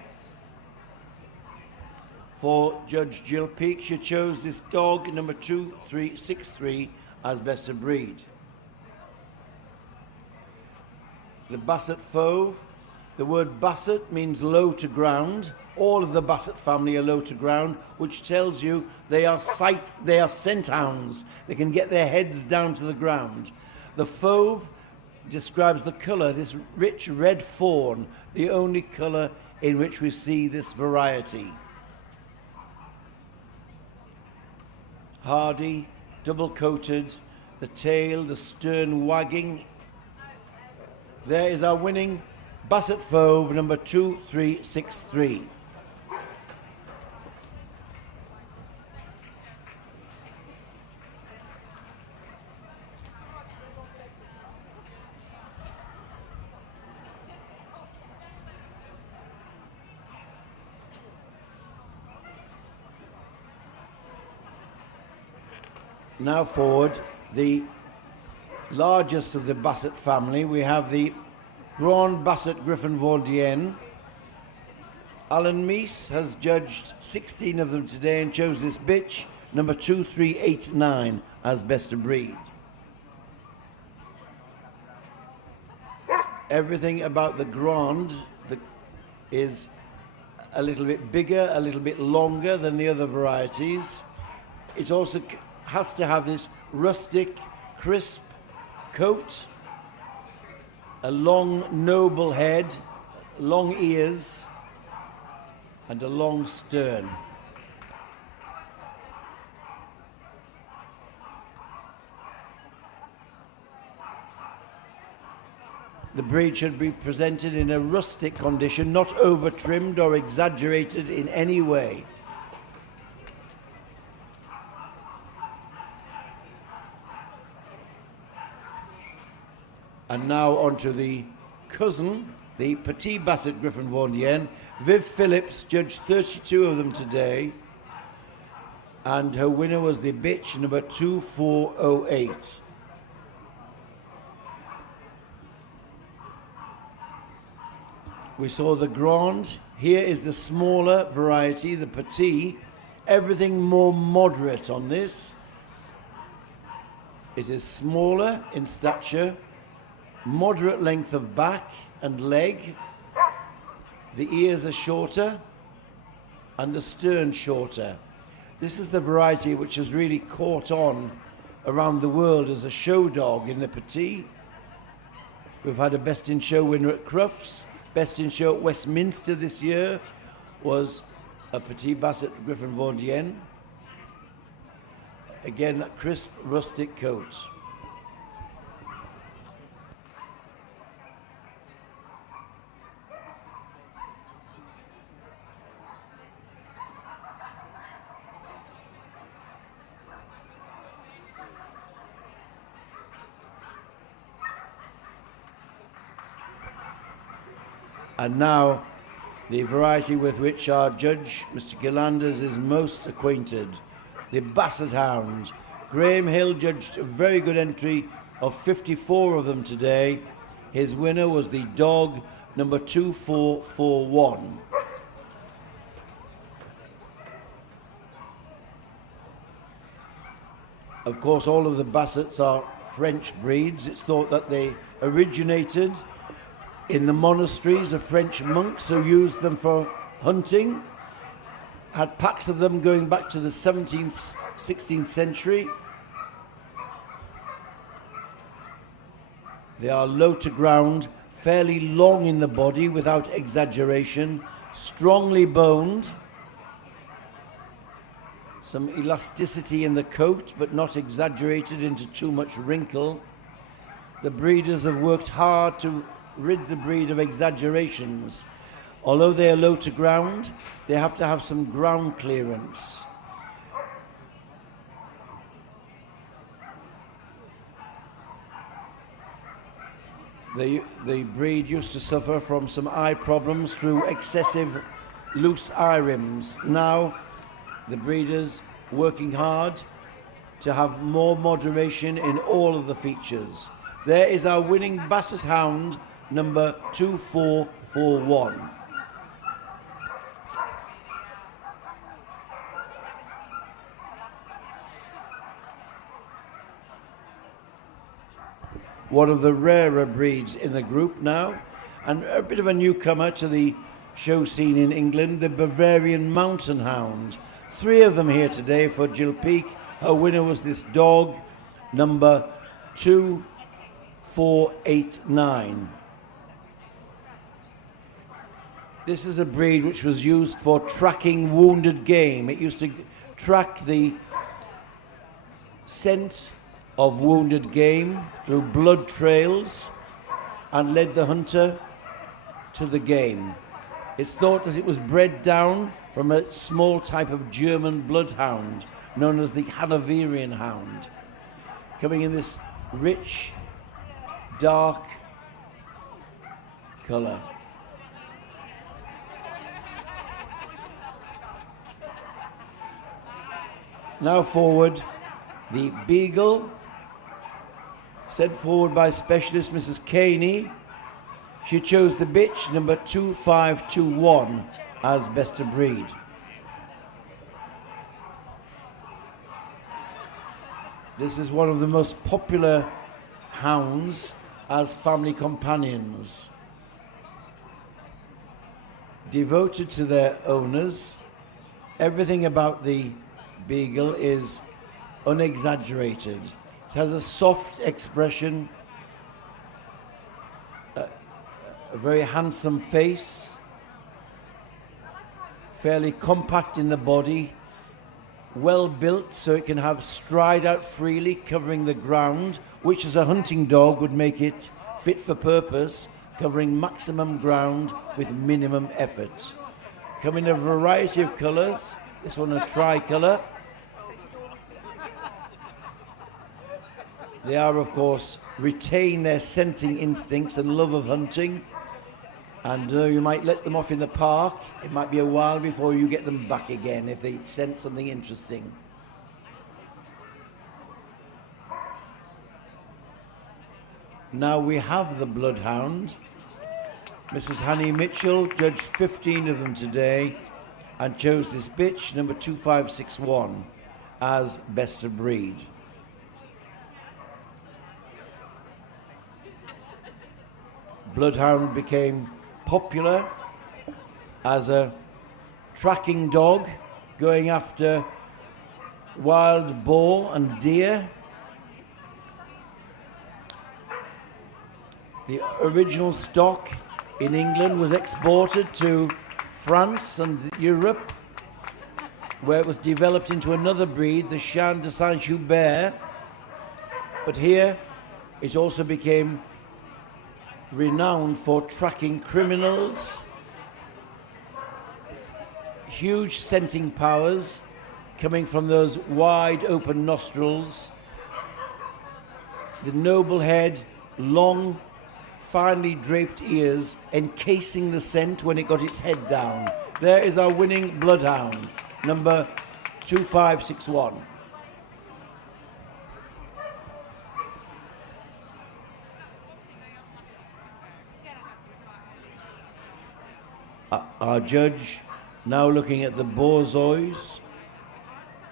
For Judge Jill Peake, she chose this dog, number 2363, as best of breed. The Bassett Fauve, the word Bassett means low to ground. All of the Bassett family are low to ground, which tells you they are scent hounds. They can get their heads down to the ground. The Fauve describes the colour, this rich red fawn, the only colour in which we see this variety. Hardy, double-coated, the tail, the stern wagging. There is our winning Bassett Fauve, number 2363. Now forward, the largest of the Bassett family. We have the Grand Bassett Griffon Valdienne. Alan Meese has judged 16 of them today and chose this bitch, number 2389, as best of breed. Everything about the Grand is a little bit bigger, a little bit longer than the other varieties. It also has to have this rustic, crisp coat, a long, noble head, long ears, and a long stern. The breed should be presented in a rustic condition, not over-trimmed or exaggerated in any way. And now onto the cousin, the Petit Basset Griffon Vendéenne. Viv Phillips judged 32 of them today, and her winner was the bitch number 2408. We saw the Grande. Here is the smaller variety, the Petit. Everything more moderate on this. It is smaller in stature, moderate length of back and leg. The ears are shorter and the stern shorter. This is the variety which has really caught on around the world as a show dog in the Petit. We've had a Best in Show winner at Crufts. Best in Show at Westminster this year was a Petit Basset Griffon Vendéenne. Again, a crisp, rustic coat. And now, the variety with which our judge, Mr. Gillanders, is most acquainted, the Basset Hound. Graham Hill judged a very good entry of 54 of them today. His winner was the dog number 2441. Of course, all of the Bassets are French breeds. It's thought that they originated in the monasteries of French monks who used them for hunting. Had packs of them going back to the 17th, 16th century. They are low to ground, fairly long in the body without exaggeration, strongly boned, some elasticity in the coat but not exaggerated into too much wrinkle. The breeders have worked hard to rid the breed of exaggerations. Although they are low to ground, they have to have some ground clearance. The breed used to suffer from some eye problems through excessive loose eye rims. Now the breeders working hard to have more moderation in all of the features. There is our winning Basset Hound, number 2441. One of the rarer breeds in the group now, and a bit of a newcomer to the show scene in England, the Bavarian Mountain Hound. 3 of them here today for Jill Peake. Her winner was this dog, number 2489. This is a breed which was used for tracking wounded game. It used to track the scent of wounded game through blood trails and led the hunter to the game. It's thought that it was bred down from a small type of German bloodhound known as the Hanoverian Hound, coming in this rich, dark colour. Now forward, the Beagle, sent forward by specialist Mrs. Caney. She chose the bitch, number 2521, as best of breed. This is one of the most popular hounds as family companions. Devoted to their owners. Everything about the Beagle is unexaggerated. It has a soft expression, a very handsome face, fairly compact in the body, well built so it can have stride out freely, covering the ground, which as a hunting dog would make it fit for purpose, covering maximum ground with minimum effort. Come in a variety of colours. This one a tricolour. They are, of course, retain their scenting instincts and love of hunting. And you might let them off in the park. It might be a while before you get them back again if they scent something interesting. Now we have the bloodhound. Mrs. Hanny Mitchell judged 15 of them today and chose this bitch, number 2561, as best of breed. Bloodhound became popular as a tracking dog, going after wild boar and deer. The original stock in England was exported to France and Europe, where it was developed into another breed, the Chien de Saint-Hubert. But here it also became renowned for tracking criminals, huge scenting powers coming from those wide open nostrils, the noble head, long finely draped ears encasing the scent when it got its head down. There is our winning bloodhound, number 2561. Our judge now looking at the borzois,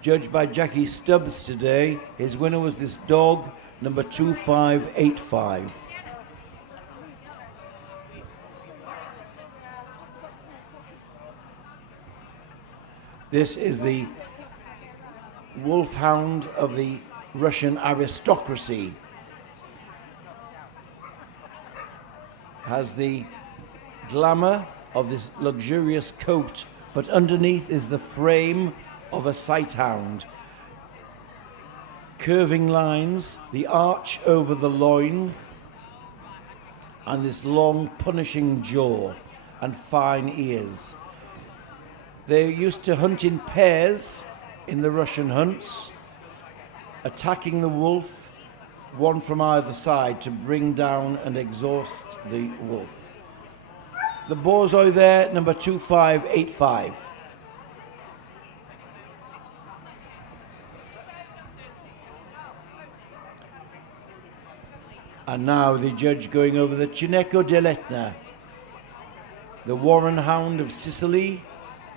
judged by Jackie Stubbs today. His winner was this dog, number 2585. This is the wolfhound of the Russian aristocracy. Has the glamour of this luxurious coat, but underneath is the frame of a sighthound. Curving lines, the arch over the loin, and this long punishing jaw and fine ears. They used to hunt in pairs in the Russian hunts, attacking the wolf, one from either side, to bring down and exhaust the wolf. The borzoi there, number 2585. And now the judge going over the Chinecco dell'Etna, the Warren hound of Sicily.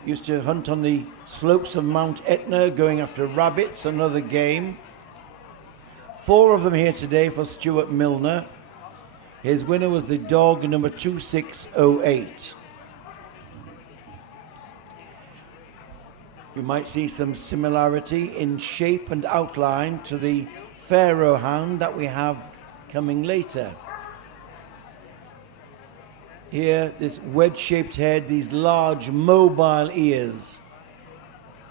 Used to hunt on the slopes of Mount Etna, going after rabbits and other game. 4 of them here today for Stuart Milner. His winner was the dog number 2608. You might see some similarity in shape and outline to the Pharaoh hound that we have coming later. Here, this wedge-shaped head, these large mobile ears,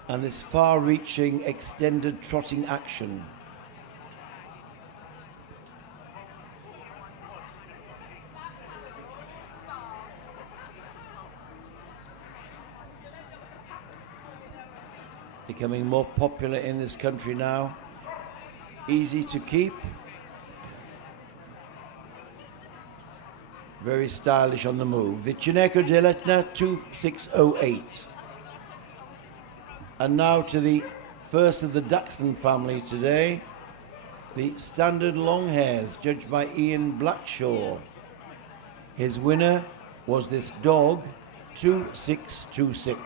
and this far-reaching extended trotting action. Becoming more popular in this country now. Easy to keep. Very stylish on the move. The Chinecco dell'Etna 2608. And now to the first of the Dachshund family today. The standard long hairs, judged by Ian Blackshaw. His winner was this dog, 2626.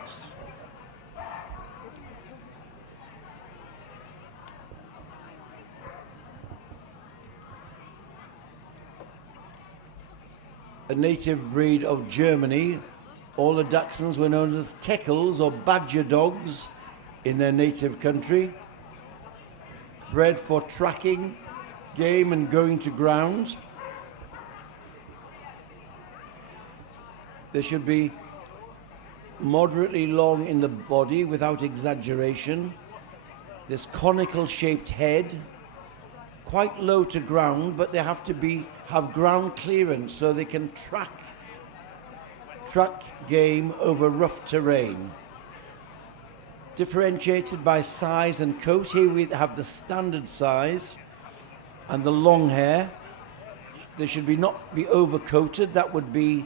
A native breed of Germany. All the Dachshunds were known as Teckles or badger dogs in their native country. Bred for tracking game and going to ground. They should be moderately long in the body without exaggeration. This conical shaped head, quite low to ground, but they have to have ground clearance so they can track game over rough terrain. Differentiated by size and coat. Here we have the standard size and the long hair. They should not be overcoated. That would be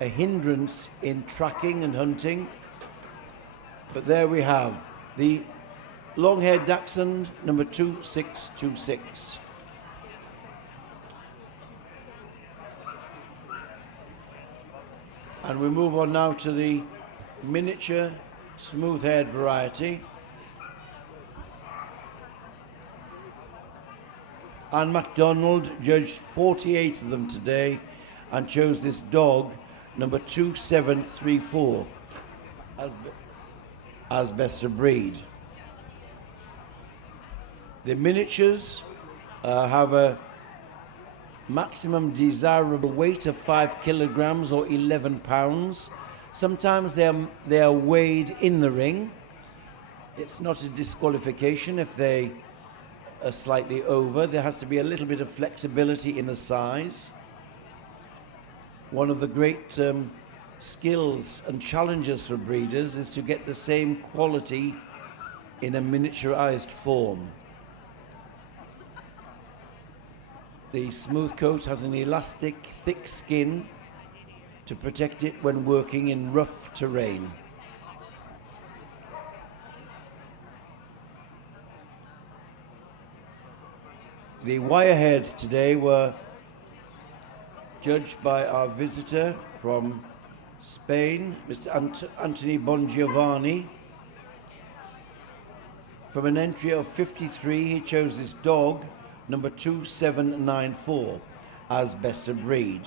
a hindrance in tracking and hunting. But there we have the long-haired dachshund, number 2626. And we move on now to the miniature smooth-haired variety. Anne MacDonald judged 48 of them today and chose this dog, number 2734, as best of breed. The miniatures have a maximum desirable weight of 5 kilograms or 11 pounds. Sometimes they are weighed in the ring. It's not a disqualification if they are slightly over. There has to be a little bit of flexibility in the size. One of the great skills and challenges for breeders is to get the same quality in a miniaturized form. The smooth coat has an elastic, thick skin to protect it when working in rough terrain. The wire-hairs today were judged by our visitor from Spain, Mr. Anthony Bongiovanni. From an entry of 53, he chose this dog, number 2794, as best of breed.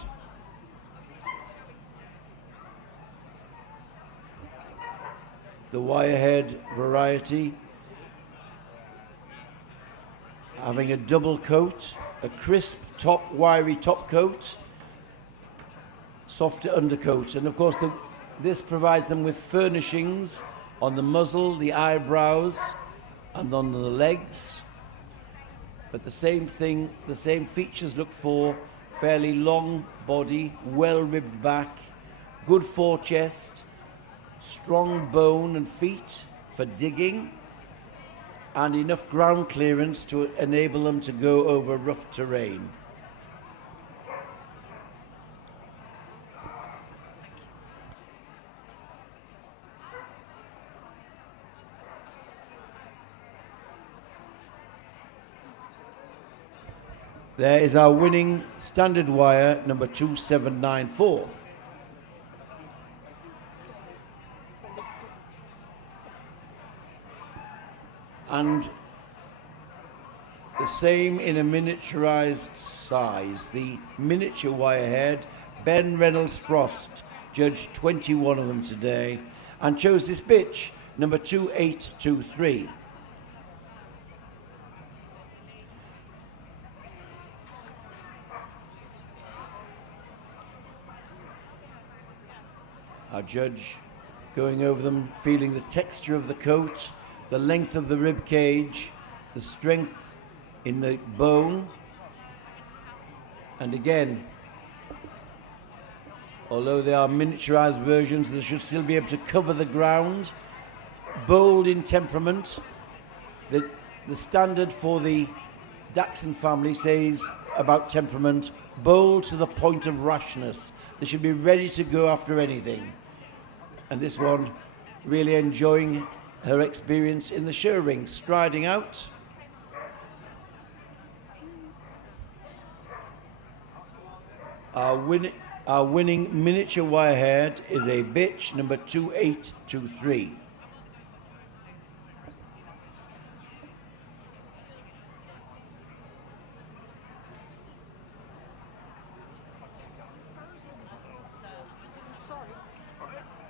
The wire-haired variety, having a double coat, a crisp top, wiry top coat, softer undercoat, and of course this provides them with furnishings on the muzzle, the eyebrows, and on the legs. But the same thing, the same features look for: fairly long body, well-ribbed back, good fore-chest, strong bone and feet for digging, and enough ground clearance to enable them to go over rough terrain. There is our winning standard wire, number 2794. And the same in a miniaturized size, the miniature wire-haired Ben Reynolds Frost judged 21 of them today and chose this bitch, number 2823. Our judge going over them, feeling the texture of the coat, the length of the rib cage, the strength in the bone. And again, although they are miniaturized versions, they should still be able to cover the ground. Bold in temperament. The standard for the Dachshund family says about temperament, bold to the point of rashness. They should be ready to go after anything. And this one really enjoying her experience in the show ring, striding out. Our winning miniature wire-haired is a bitch, number 2823.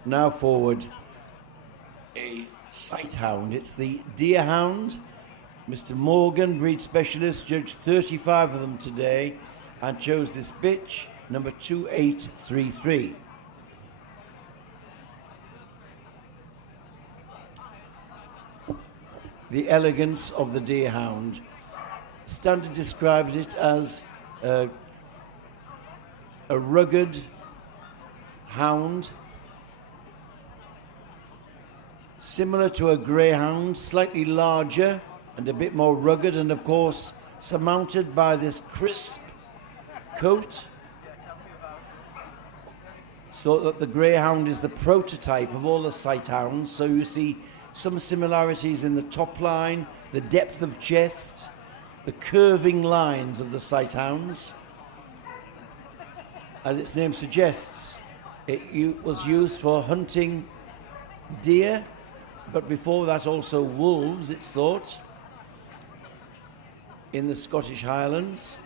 Now forward, a sight hound. It's the deer hound. Mr. Morgan, breed specialist, judged 35 of them today and chose this bitch, number 2833. The elegance of the deer hound. Standard describes it as a rugged hound, similar to a greyhound, slightly larger and a bit more rugged, and of course surmounted by this crisp coat, so that the greyhound is the prototype of all the sight hounds. So you see some similarities in the top line, the depth of chest, the curving lines of the sight hounds. As its name suggests, it was used for hunting deer, but before that also wolves, it's thought, in the Scottish Highlands.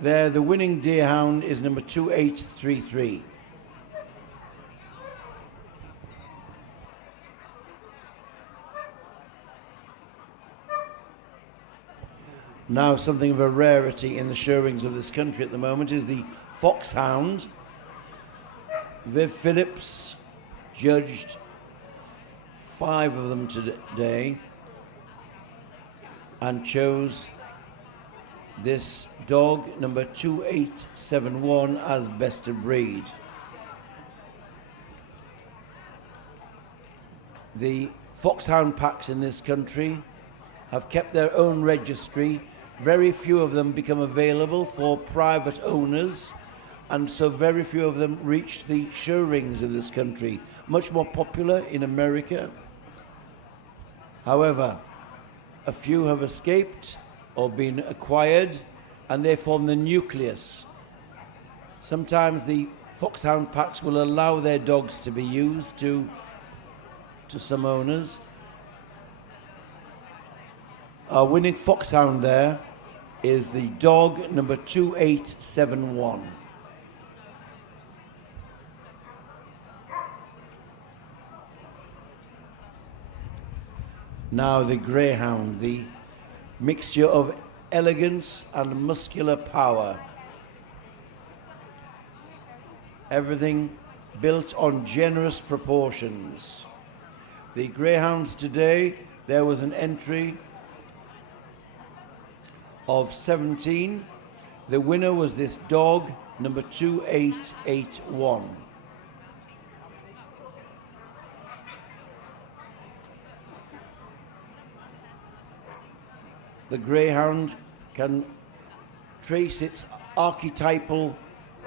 There, the winning deerhound is number 2833. Now, something of a rarity in the showings of this country at the moment is the foxhound. Viv Phillips judged 5 of them today and chose this dog, number 2871, as best of breed. The foxhound packs in this country have kept their own registry. Very few of them become available for private owners, and so very few of them reach the show rings of this country. Much more popular in America. However, a few have escaped or been acquired, and they form the nucleus. Sometimes the foxhound packs will allow their dogs to be used to some owners. Our winning foxhound there is the dog number 2871. Now the greyhound, the mixture of elegance and muscular power. Everything built on generous proportions. The greyhounds today, there was an entry of 17. The winner was this dog, number 2881. The greyhound can trace its archetypal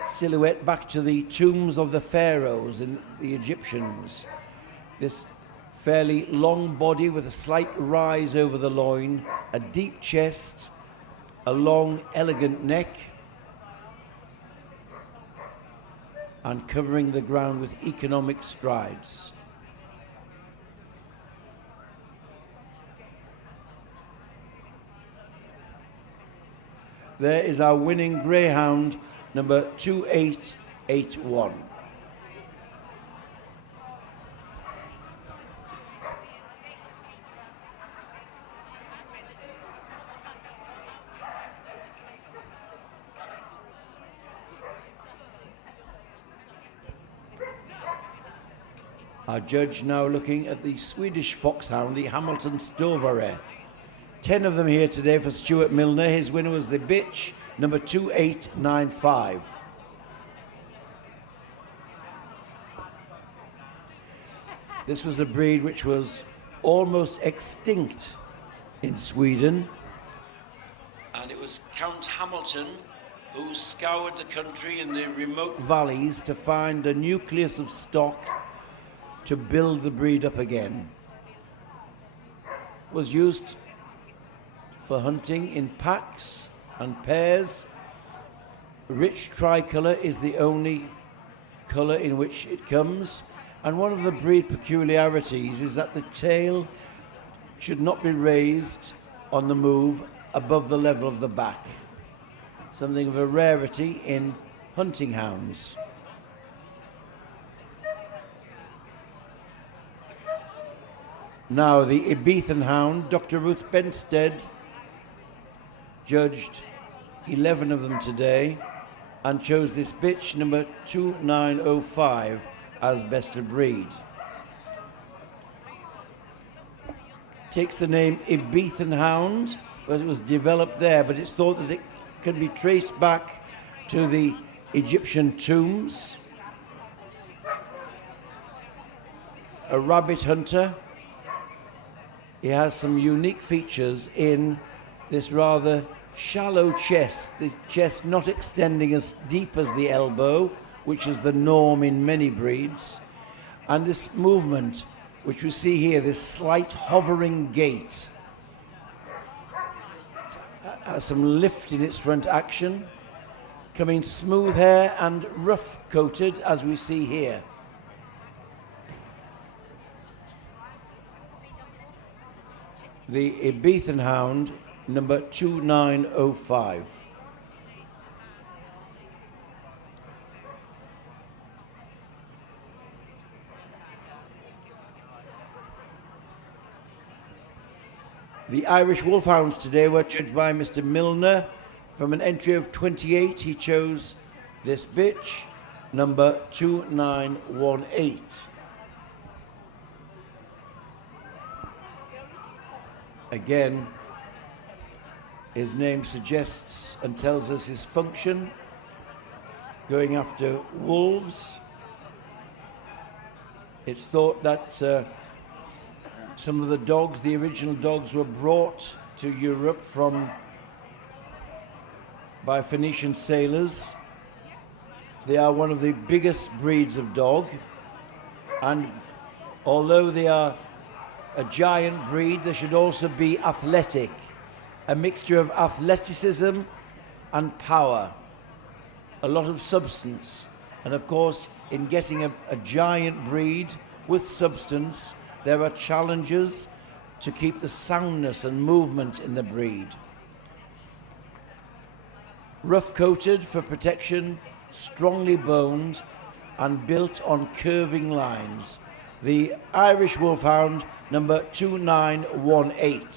silhouette back to the tombs of the pharaohs and the Egyptians. This fairly long body with a slight rise over the loin, a deep chest, a long, elegant neck, and covering the ground with economic strides. There is our winning greyhound, number 2881. Our judge now looking at the Swedish foxhound, the Hamilton Stövare. 10 of them here today for Stuart Milner. His winner was the bitch, number 2895. This was a breed which was almost extinct in Sweden, and it was Count Hamilton who scoured the country in the remote valleys to find a nucleus of stock to build the breed up again. It was used for hunting in packs and pairs. Rich tricolour is the only colour in which it comes, and one of the breed peculiarities is that the tail should not be raised on the move above the level of the back, something of a rarity in hunting hounds. Now the Ibethan hound, Dr. Ruth Benstead judged 11 of them today and chose this bitch, number 2905, as best of breed. takes the name Ibethan Hound, because it was developed there, but it's thought that it can be traced back to the Egyptian tombs. A rabbit hunter. He has some unique features in this rather shallow chest, the chest not extending as deep as the elbow, which is the norm in many breeds, and this movement, which we see here, this slight hovering gait, has some lift in its front action, coming smooth hair and rough coated, as we see here. The Ibethan Hound, number 2905. The Irish Wolfhounds today were judged by Mr. Milner. From an entry of 28, he chose this bitch, number 2918. Again, his name suggests and tells us his function, going after wolves. It's thought that some of the dogs, the original dogs, were brought to Europe by Phoenician sailors. They are one of the biggest breeds of dog, and although they are a giant breed, they should also be athletic, a mixture of athleticism and power, a lot of substance. And of course, in getting a giant breed with substance, there are challenges to keep the soundness and movement in the breed. Rough coated for protection, strongly boned and built on curving lines. The Irish Wolfhound, number 2918.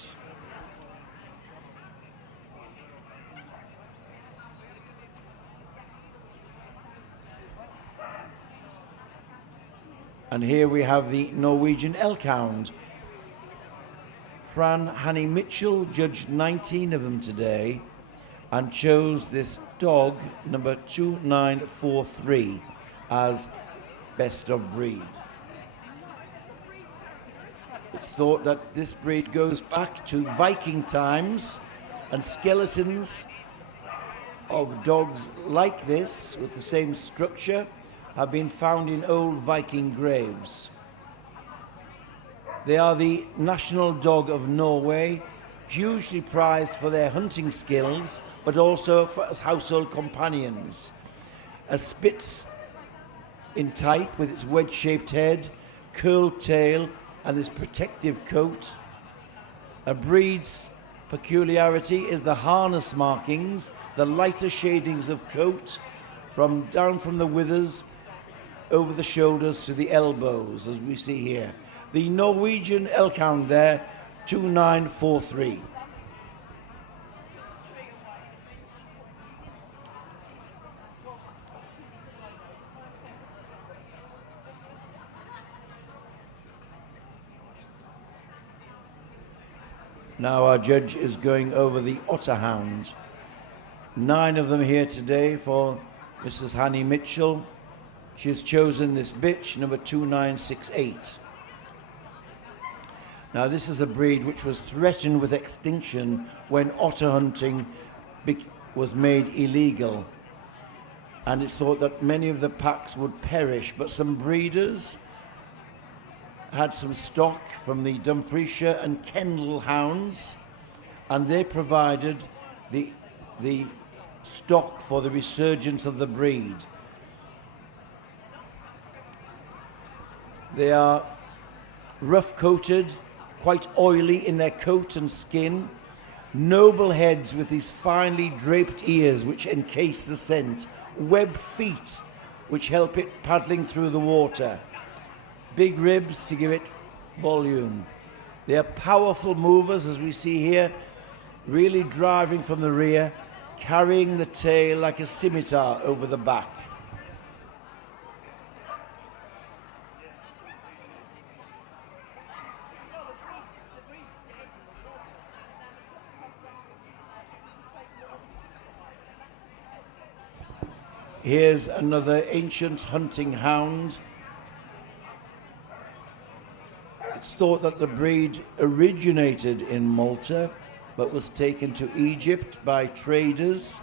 And here we have the Norwegian Elk Hound. Fran Hanny Mitchell judged 19 of them today and chose this dog, number 2943, as best of breed. It's thought that this breed goes back to Viking times, and skeletons of dogs like this, with the same structure, have been found in old Viking graves. They are the national dog of Norway, hugely prized for their hunting skills, but also as household companions. A Spitz in type, with its wedge-shaped head, curled tail, and this protective coat. A breed's peculiarity is the harness markings, the lighter shadings of coat, down from the withers, over the shoulders to the elbows, as we see here. The Norwegian Elk Hound there, 2943. Now our judge is going over the Otter Hound. 9 of them here today for Mrs. Hanny Mitchell. She has chosen this bitch, number 2968. Now this is a breed which was threatened with extinction when otter hunting was made illegal. And it's thought that many of the packs would perish, but some breeders had some stock from the Dumfriesshire and Kendall hounds, and they provided the stock for the resurgence of the breed. They are rough-coated, quite oily in their coat and skin, noble heads with these finely draped ears which encase the scent, webbed feet which help it paddling through the water, big ribs to give it volume. They are powerful movers, as we see here, really driving from the rear, carrying the tail like a scimitar over the back. Here's another ancient hunting hound. It's thought that the breed originated in Malta, but was taken to Egypt by traders,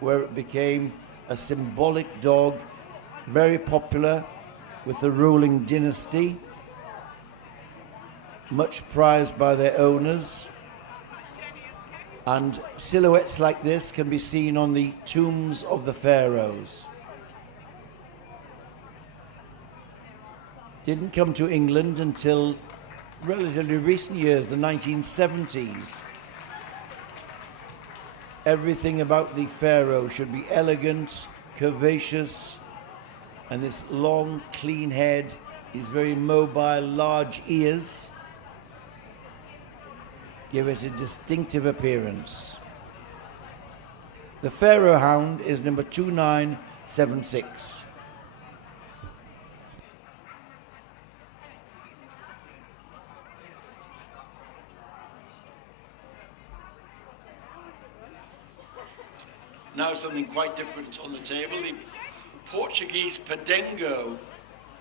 where it became a symbolic dog, very popular with the ruling dynasty, much prized by their owners. And silhouettes like this can be seen on the tombs of the pharaohs. Didn't come to England until relatively recent years, the 1970s. Everything about the pharaoh should be elegant, curvaceous, and this long, clean head, his very mobile, large ears give it a distinctive appearance. The Pharaoh Hound is number 2976. Now something quite different on the table, the Portuguese Padengo.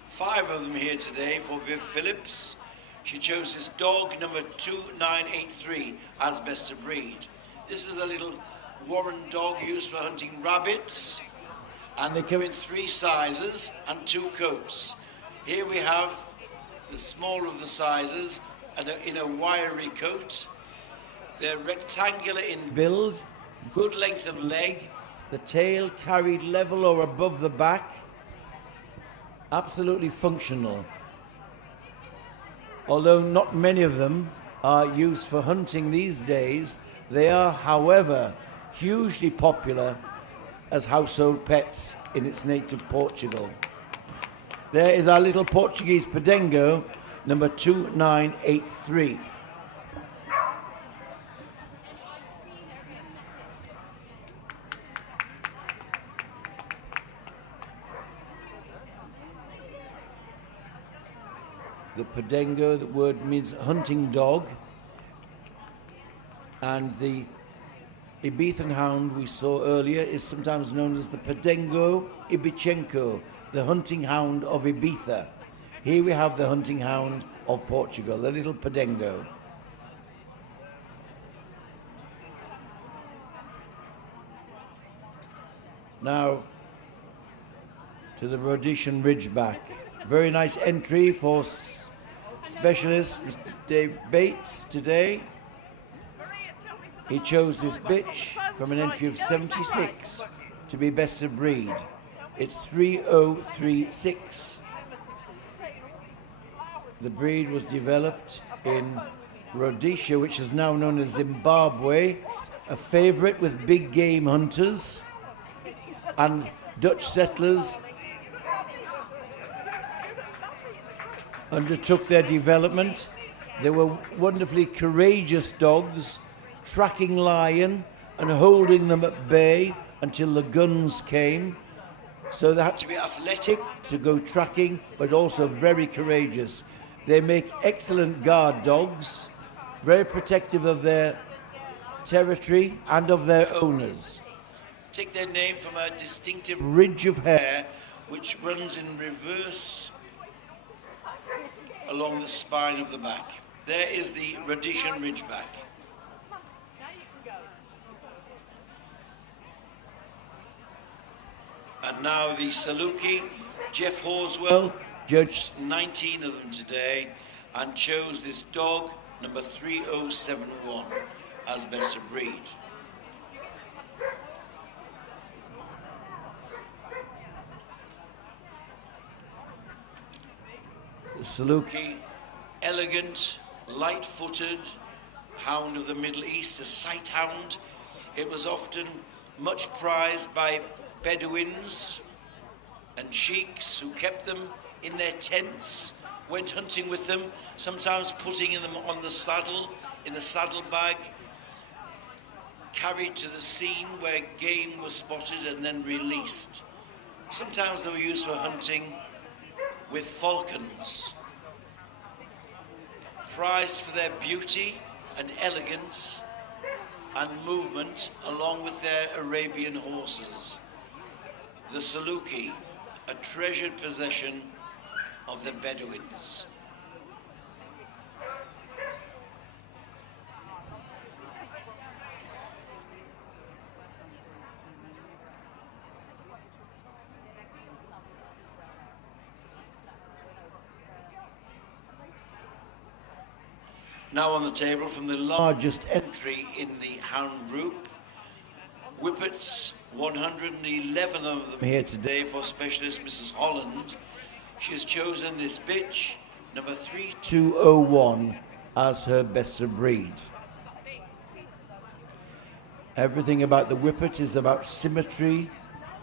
5 of them here today for Viv Phillips. She chose this dog number 2983 as best of breed. This is a little warren dog used for hunting rabbits, and they come in 3 sizes and 2 coats. Here we have the smaller of the sizes and in a wiry coat. They're rectangular in Build, good length of leg, the tail carried level or above the back, absolutely functional. Although not many of them are used for hunting these days, they are, however, hugely popular as household pets in its native Portugal. There is our little Portuguese Padengo, number 2983. The Padengo, the word means hunting dog, and the Ibethan hound we saw earlier is sometimes known as the Padengo Ibichenko, the hunting hound of Ibiza. Here we have the hunting hound of Portugal, the little Padengo. Now to the Rhodesian Ridgeback. Very nice entry for specialist Mr. Dave Bates today. He chose this bitch from an entry of 76 to be best of breed. It's 3036. The breed was developed in Rhodesia, which is now known as Zimbabwe, a favorite with big game hunters, and Dutch settlers undertook their development. They were wonderfully courageous dogs, tracking lion and holding them at bay until the guns came. So they had to be athletic to go tracking, but also very courageous. They make excellent guard dogs, very protective of their territory and of their owners. Take their name from a distinctive ridge of hair which runs in reverse along the spine of the back. There is the Rhodesian Ridgeback. And now the Saluki. Jeff Horswell judged 19 of them today and chose this dog, number 3071, as best of breed. The Saluki, elegant, light-footed hound of the Middle East, a sight hound. It was often much prized by Bedouins and sheiks who kept them in their tents, went hunting with them, sometimes putting them on the saddle, in the saddlebag, carried to the scene where game was spotted and then released. Sometimes they were used for hunting with falcons, prized for their beauty and elegance and movement along with their Arabian horses. the Saluki, a treasured possession of the Bedouins. Now on the table from the largest entry in the Hound group, Whippets, 111 of them here today for specialist Mrs. Holland. She has chosen this bitch, number 3201, as her best of breed. Everything about the Whippet is about symmetry,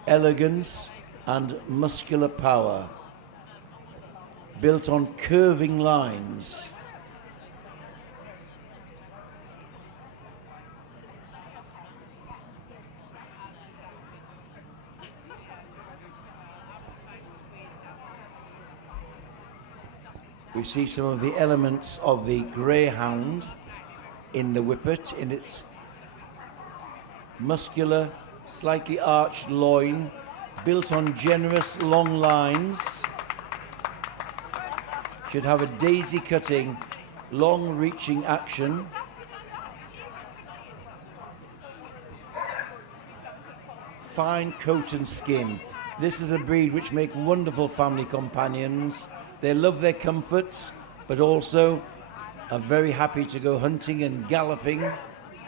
elegance, and muscular power, built on curving lines. We see some of the elements of the greyhound in the Whippet, in its muscular, slightly arched loin, built on generous long lines. Should have a daisy-cutting, long-reaching action. Fine coat and skin. This is a breed which make wonderful family companions. They love their comforts, but also are very happy to go hunting and galloping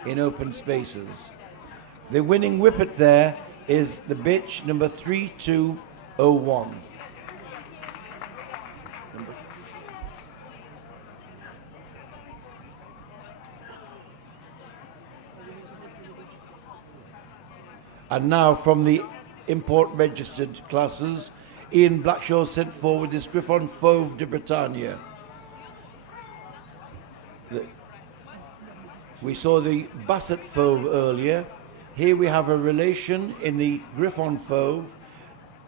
in open spaces. The winning Whippet there is the bitch number 3201. And now from the import registered classes, Ian Blackshaw sent forward this Griffon Fauve de Bretagne. We saw the Basset Fauve earlier. Here we have a relation in the Griffon Fauve,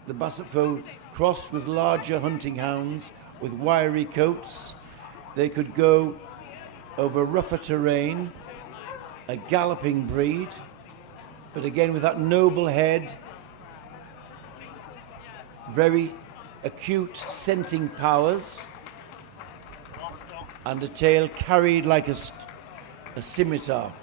the Basset Fauve crossed with larger hunting hounds with wiry coats. They could go over rougher terrain, a galloping breed, but again with that noble head, very acute scenting powers, and a tail carried like a scimitar.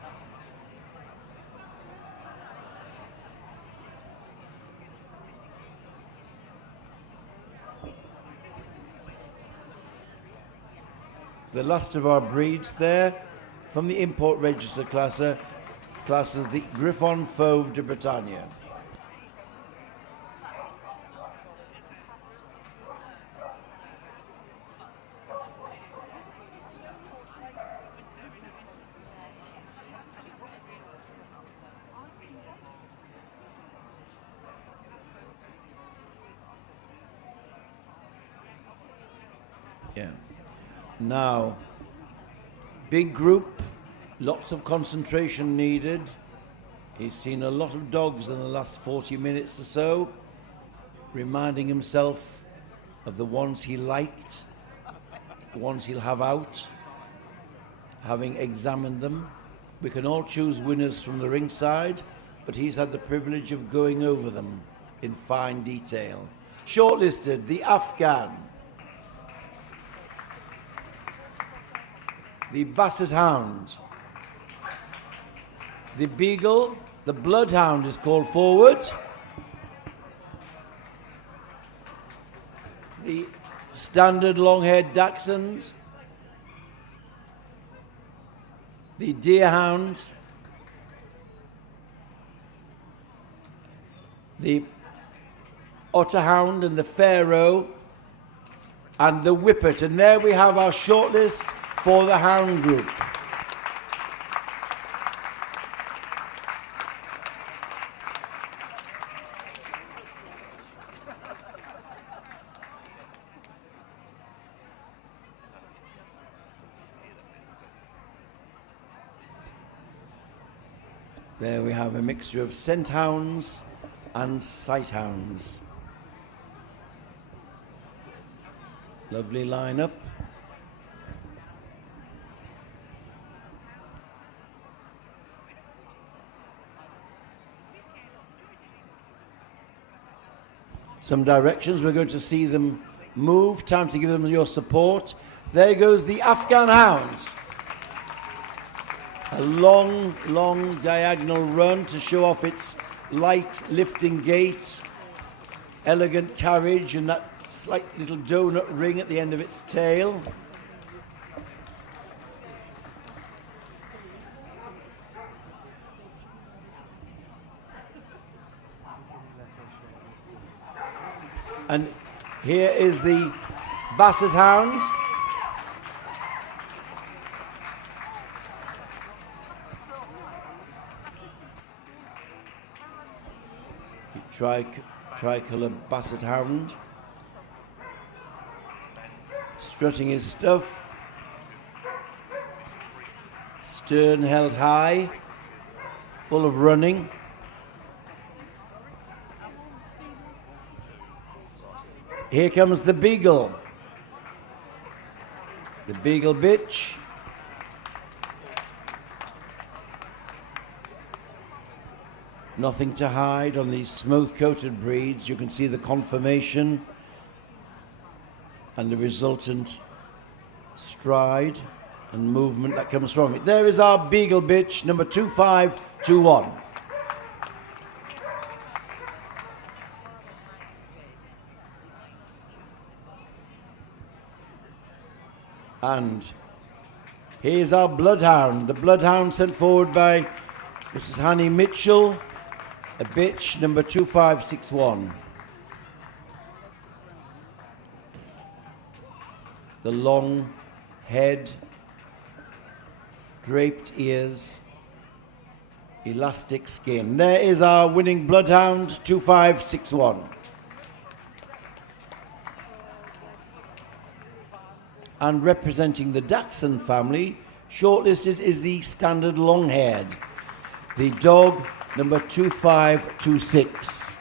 The last of our breeds there, from the import register classes, the Griffon Fauve de Bretagne. Yeah. Now, big group, lots of concentration needed. He's seen a lot of dogs in the last 40 minutes or so, reminding himself of the ones he liked, the ones he'll have out, having examined them. We can all choose winners from the ringside, but he's had the privilege of going over them in fine detail. Shortlisted, the Afghan, the Basset Hound, the Beagle, the Bloodhound is called forward, the Standard Long-Haired Dachshund, the Deerhound, the Otterhound and the Pharaoh, and the Whippet. And there we have our shortlist for the Hound group. There we have a mixture of scent hounds and sight hounds. Lovely lineup. some directions. We're going to see them move. Time to give them your support. There goes the Afghan Hound. A long, long diagonal run to show off its light lifting gait, elegant carriage, and that slight little donut ring at the end of its tail. And here is the Basset Hound. Tricolour Basset Hound. Strutting his stuff. Stern held high. Full of running. Here comes the Beagle. The Beagle bitch. Nothing to hide on these smooth-coated breeds. You can see the conformation and the resultant stride and movement that comes from it. There is our Beagle bitch, number 2521. And here's our Bloodhound. The Bloodhound sent forward by Mrs. Hanny Mitchell, a bitch, number 2561. The long head, draped ears, elastic skin. There is our winning Bloodhound, 2561. And representing the Dachshund family, shortlisted is the standard long-haired, the dog number 2526.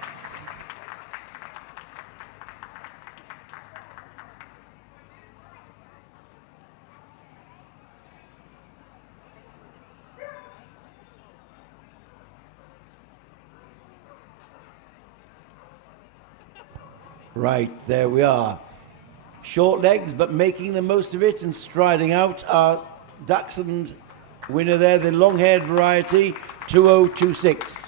Right, there we are. Short legs, but making the most of it and striding out. Our Dachshund winner there, the long-haired variety, 2026.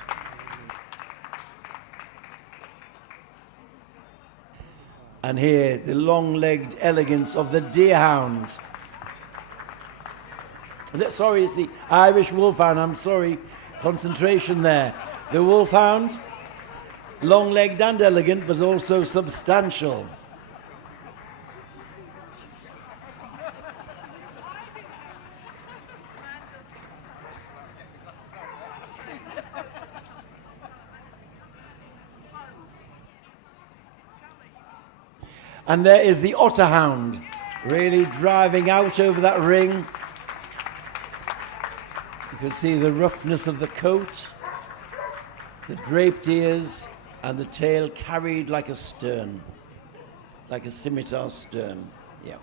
And here, the long-legged elegance of the Deerhound. Sorry, it's the Irish Wolfhound. I'm sorry, concentration there. The Wolfhound, long-legged and elegant, but also substantial. And there is the Otterhound, really driving out over that ring. You can see the roughness of the coat, the draped ears, and the tail carried like a stern, like a scimitar stern. Yeah.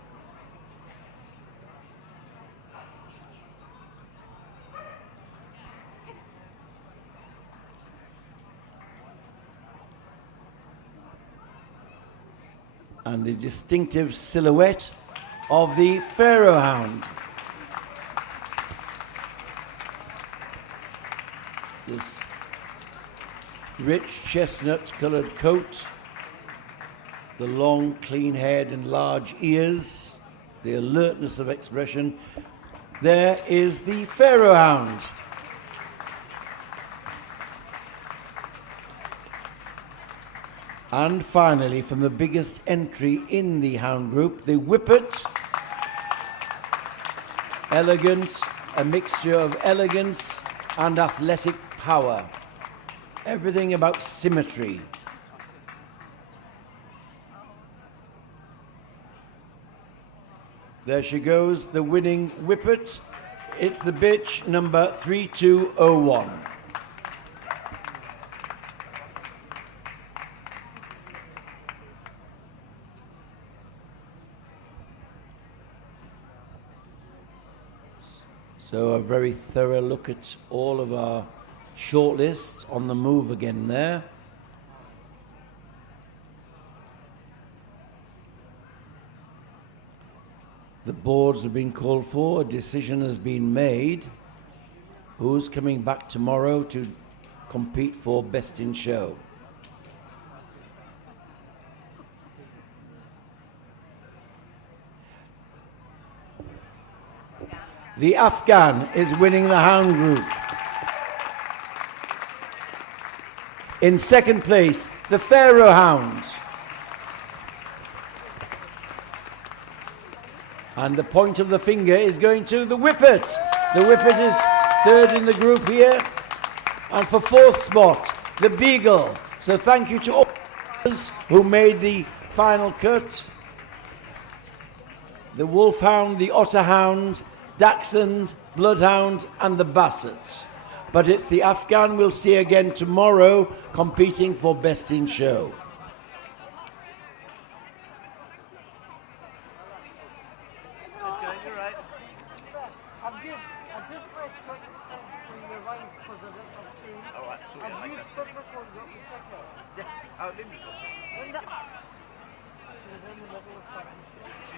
And the distinctive silhouette of the Pharaoh Hound. This rich chestnut-colored coat, the long, clean head and large ears, the alertness of expression. There is the Pharaoh Hound. And finally, from the biggest entry in the hound group, the Whippet. Elegant, a mixture of elegance and athletic power. Everything about symmetry. There she goes, the winning Whippet. It's the bitch number 3201. So a very thorough look at all of our shortlists on the move again there. The boards have been called for. A decision has been made. Who's coming back tomorrow to compete for Best in Show? The Afghan is winning the Hound group. In second place, the Pharaoh Hound. And the point of the finger is going to the Whippet. The Whippet is third in the group here. And for fourth spot, the Beagle. So thank you to all those who made the final cut. The Wolfhound, the Otterhound, Dachshund, Bloodhound and the Basset. But it's the Afghan we'll see again tomorrow competing for Best in Show.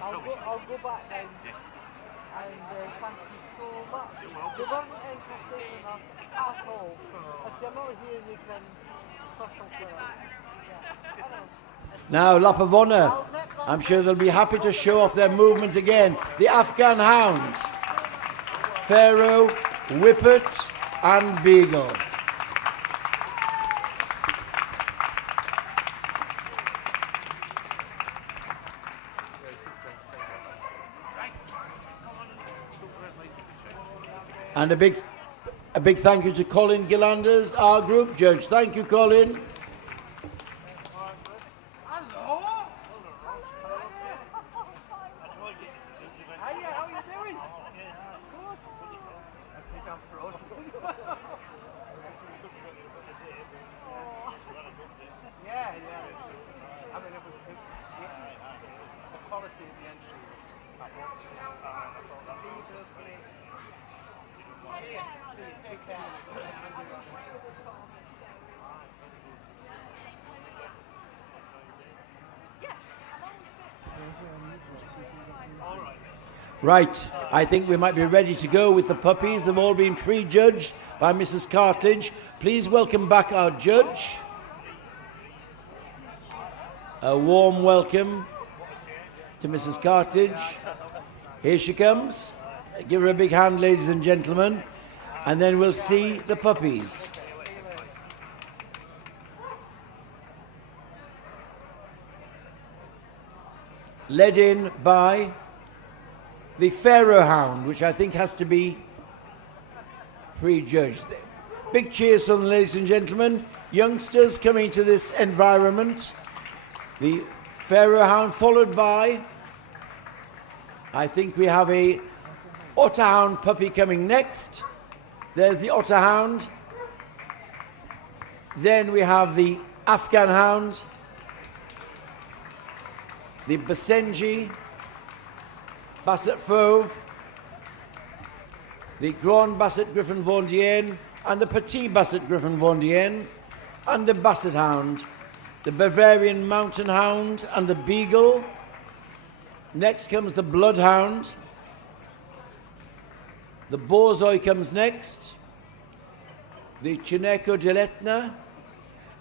I'll go back then. And thank you so much. They weren't entertaining us at all. If you're not here, you can hustle for us. Now, Lap of Honour. I'm sure they'll be happy to show off their movement again. The Afghan Hound, Pharaoh, Whippet and Beagle. And a big thank you to Colin Gillanders, our group judge. Thank you, Colin. Right, I think we might be ready to go with the puppies. They've all been prejudged by Mrs. Cartledge. Please welcome back our judge. A warm welcome to Mrs. Cartledge. Here she comes. Give her a big hand, ladies and gentlemen. And then we'll see the puppies. Led in by the Pharaoh Hound, which I think has to be prejudged. Big cheers from the ladies and gentlemen. Youngsters coming to this environment. The Pharaoh Hound followed by, I think we have a Otterhound puppy coming next. There's the Otterhound. Then we have the Afghan Hound, the Basenji, Basset Fauve, the Grand Basset Griffon Vendienne, and the Petit Basset Griffon Vendienne, and the Basset Hound, the Bavarian Mountain Hound, and the Beagle. Next comes the Bloodhound. The Borzoi comes next. The Chineco Deletna,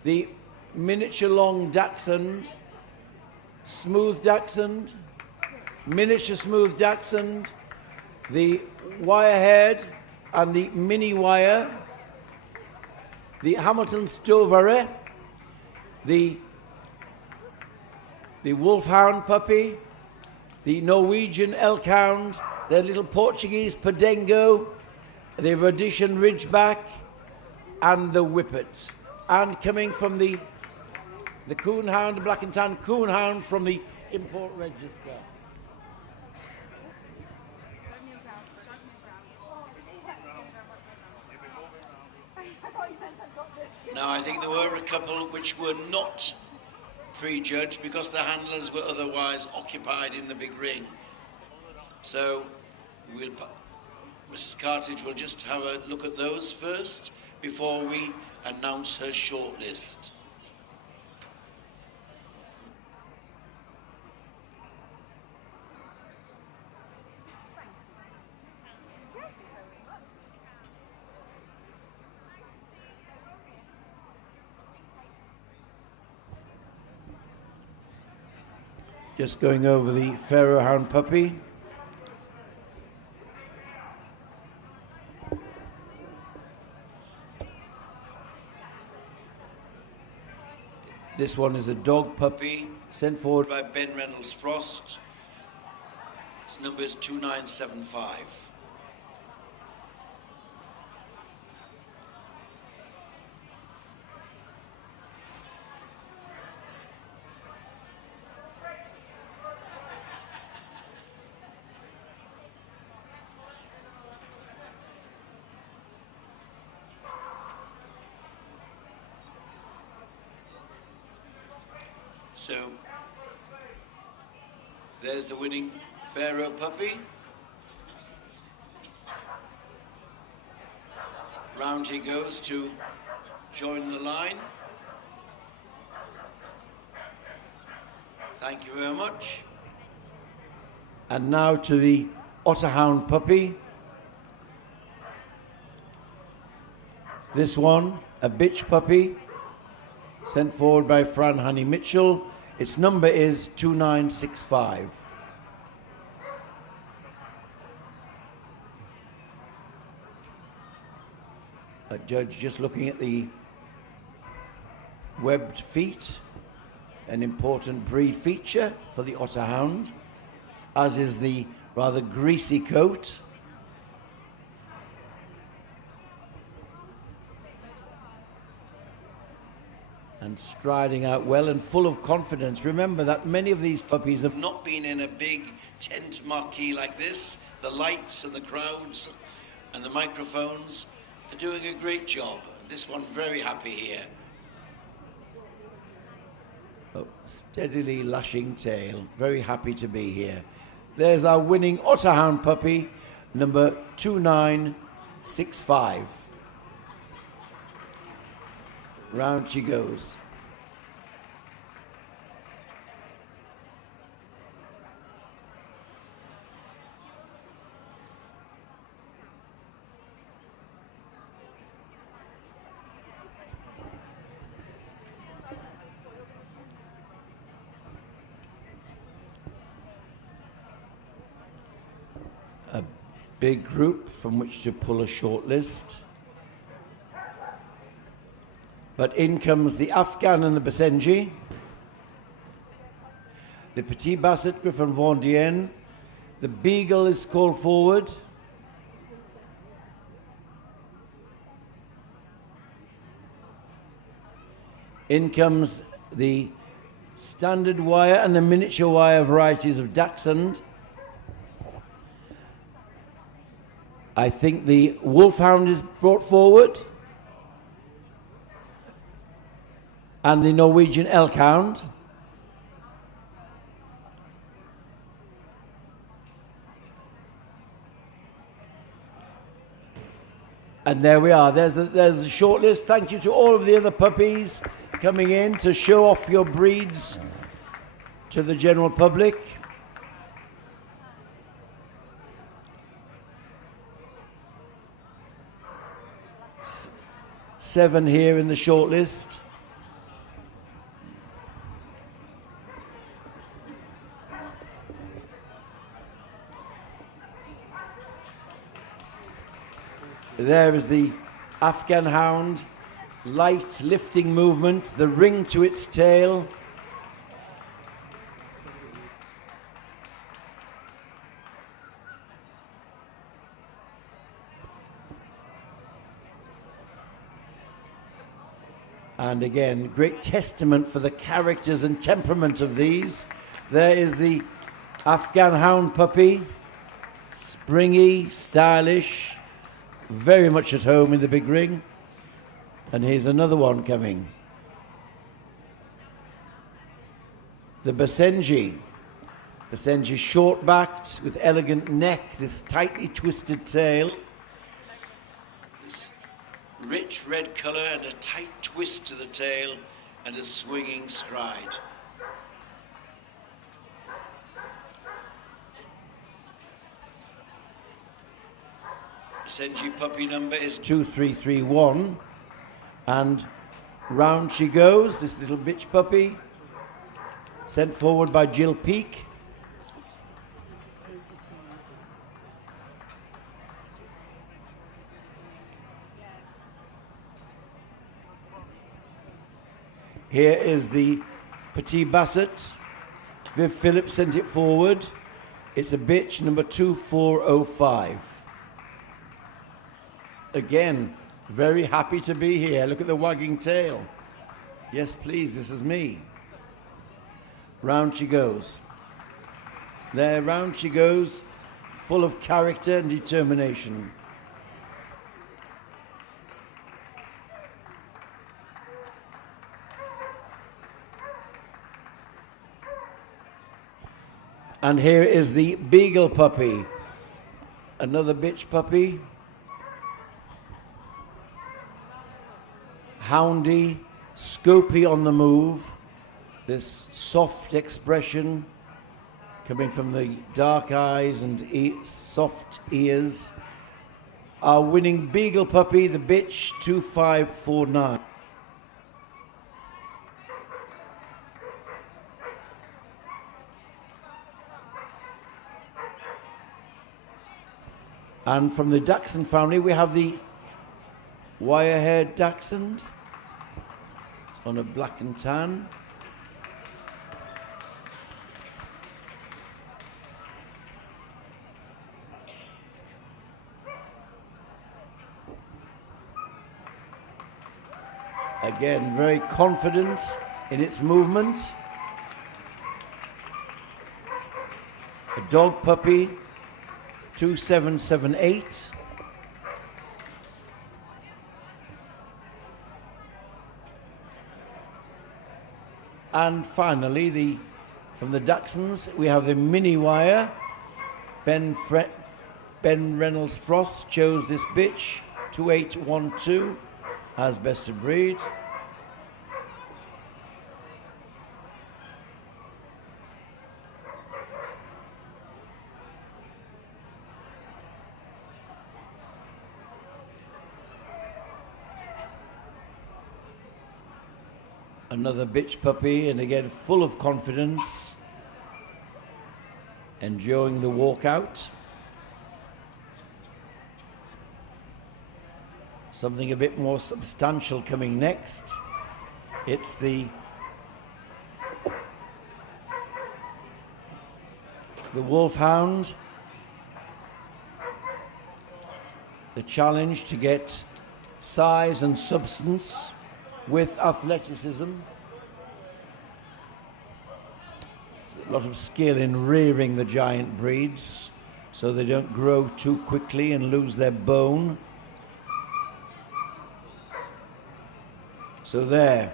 the miniature long Dachshund, smooth Dachshund, miniature smooth Dachshund, the wire-haired and the mini wire, the Hamilton Stovare, the Wolfhound puppy, the Norwegian Elk Hound, the little Portuguese Padengo, the Rhodesian Ridgeback, and the Whippet. And coming from the Coonhound, Black and Tan Coonhound from the import register. Now, I think there were a couple which were not prejudged because the handlers were otherwise occupied in the big ring. So, Mrs. Cartledge will just have a look at those first before we announce her shortlist. Just going over the Pharaoh Hound puppy. This one is a dog puppy sent forward by Ben Reynolds Frost. Its number is 2975. So there's the winning Pharaoh puppy. Round he goes to join the line. Thank you very much. And now to the Otter Hound puppy. This one, a bitch puppy, sent forward by Fran Honey Mitchell. Its number is 2965. A judge just looking at the webbed feet, an important breed feature for the Otter Hound, as is the rather greasy coat. And striding out well and full of confidence. Remember that many of these puppies have not been in a big tent marquee like this. The lights and the crowds and the microphones are doing a great job. This one very happy here. Oh, steadily lashing tail. Very happy to be here. There's our winning Otter Hound puppy, number 2965. Round she goes. A big group from which to pull a short list. But in comes the Afghan and the Basenji, the Petit Basset Griffon Vendéenne, the Beagle is called forward. In comes the standard wire and the miniature wire varieties of Dachshund. I think the Wolfhound is brought forward. And the Norwegian Elk Hound. And there we are. There's the short list. Thank you to all of the other puppies coming in to show off your breeds to the general public. Seven here in the short list. There is the Afghan Hound, light lifting movement, the ring to its tail. And again, great testament for the characters and temperament of these. There is the Afghan Hound puppy, springy, stylish, very much at home in the big ring. And here's another one coming. The Basenji. Basenji short-backed with elegant neck, this tightly twisted tail. This rich red colour and a tight twist to the tail and a swinging stride. Basenji puppy number is 2331, and round she goes, this little bitch puppy, sent forward by Jill Peake. Here is the Petit Basset. Viv Phillips sent it forward. It's a bitch, number 2405. Again, very happy to be here. Look at the wagging tail. Yes, please, this is me. Round she goes. There, round she goes, full of character and determination. And here is the Beagle puppy. Another bitch puppy. Houndy, Scopy on the move. This soft expression coming from the dark eyes and soft ears. Our winning Beagle puppy, the bitch, 2549. And from the Dachshund family, we have the wire-haired Dachshund on a black and tan. Again, very confident in its movement. A dog puppy, 2778. And finally, from the Dachshunds, we have the mini wire. Ben Reynolds Frost chose this bitch, 2812, as best of breed. Another bitch puppy, and again full of confidence, enjoying the walkout. Something a bit more substantial coming next. It's the Wolfhound. The challenge to get size and substance with athleticism. A lot of skill in rearing the giant breeds so they don't grow too quickly and lose their bone. So there,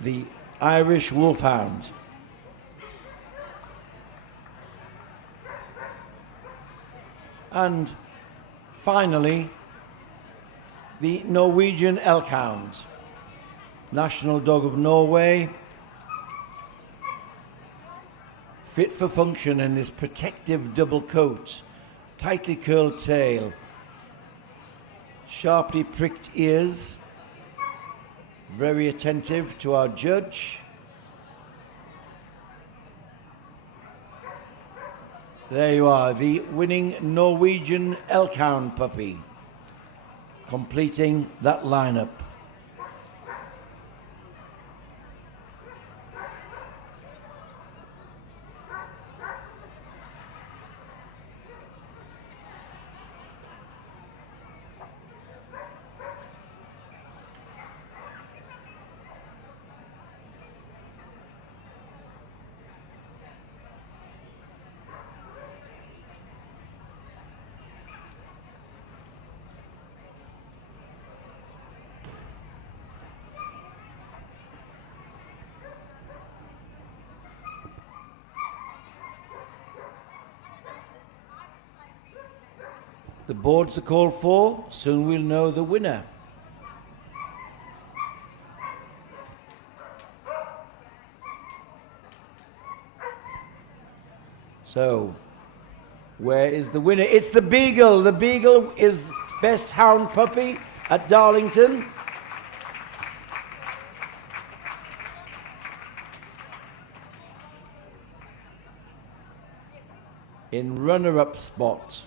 the Irish Wolfhound. And finally, the Norwegian Elkhound. National dog of Norway, fit for function in his protective double coat, tightly curled tail, sharply pricked ears, very attentive to our judge. There you are, the winning Norwegian Elkhound puppy, completing that lineup. The boards are called for, soon we'll know the winner. So, where is the winner? It's the Beagle. The Beagle is best hound puppy at Darlington. in runner-up spot.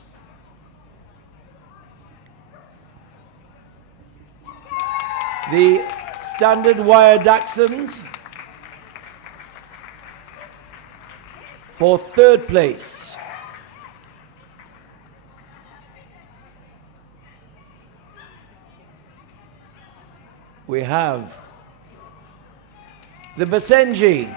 The standard wire Dachshund for third place. We have the Basenji.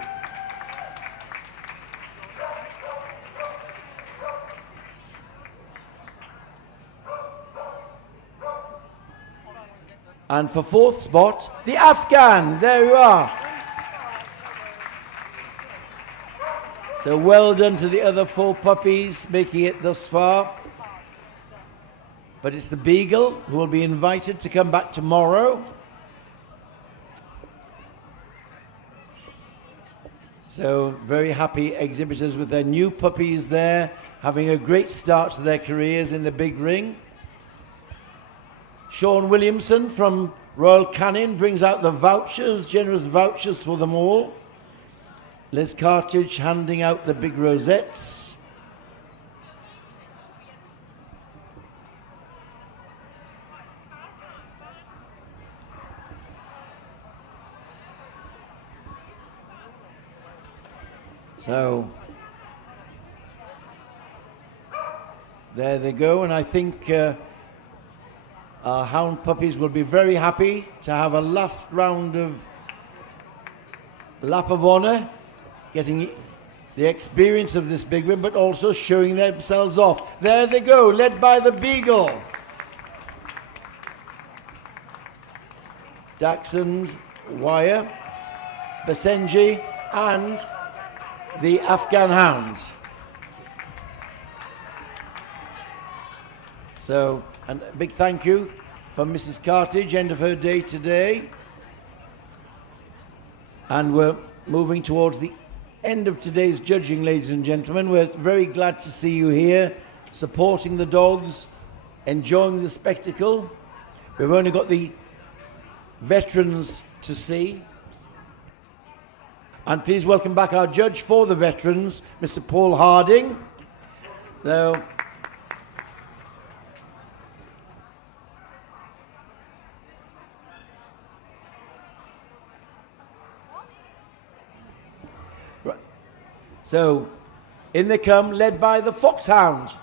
And for fourth spot, the Afghan. There you are. So well done to the other 4 puppies making it thus far. But it's the Beagle who will be invited to come back tomorrow. So very happy exhibitors with their new puppies there, having a great start to their careers in the big ring. Sean Williamson from Royal Canin brings out the vouchers, generous vouchers for them all. Liz Cartridge handing out the big rosettes. So there they go, and I think our Hound puppies will be very happy to have a last round of lap of honour, getting the experience of this big win, but also showing themselves off. There they go, led by the Beagle. Dachshund, Wire, Basenji, and the Afghan Hounds. So, and a big thank you from Mrs. Cartridge, end of her day today. And we're moving towards the end of today's judging, ladies and gentlemen. We're very glad to see you here, supporting the dogs, enjoying the spectacle. We've only got the veterans to see. And please welcome back our judge for the veterans, Mr. Paul Harding. So, so in they come, led by the Foxhound.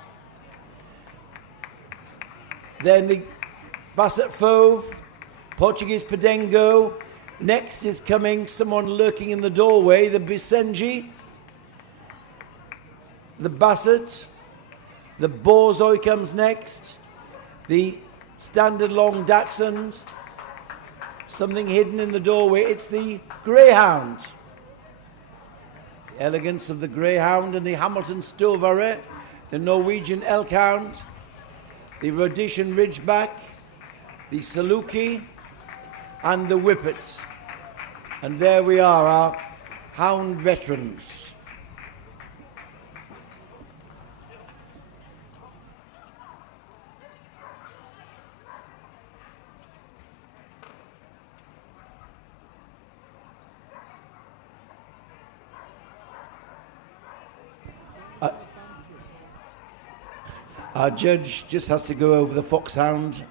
Then the Basset Fauve, Portuguese Padengo. Next is coming someone lurking in the doorway, the Basenji, the Basset, the Borzoi comes next, the standard long Dachshund, something hidden in the doorway, it's the Greyhound. The elegance of the Greyhound and the Hamilton Stovare, the Norwegian Elkhound, the Rhodesian Ridgeback, the Saluki, and the Whippet. And there we are, our Hound veterans. Our judge just has to go over the Foxhound.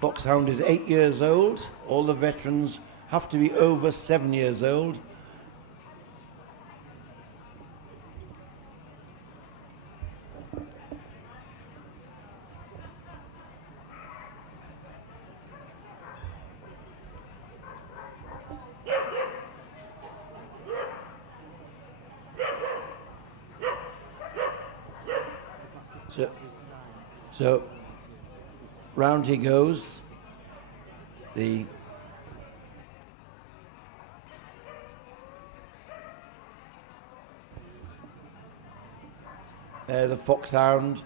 Foxhound is 8 years old. All the veterans have to be over 7 years old. So round he goes. The Foxhound.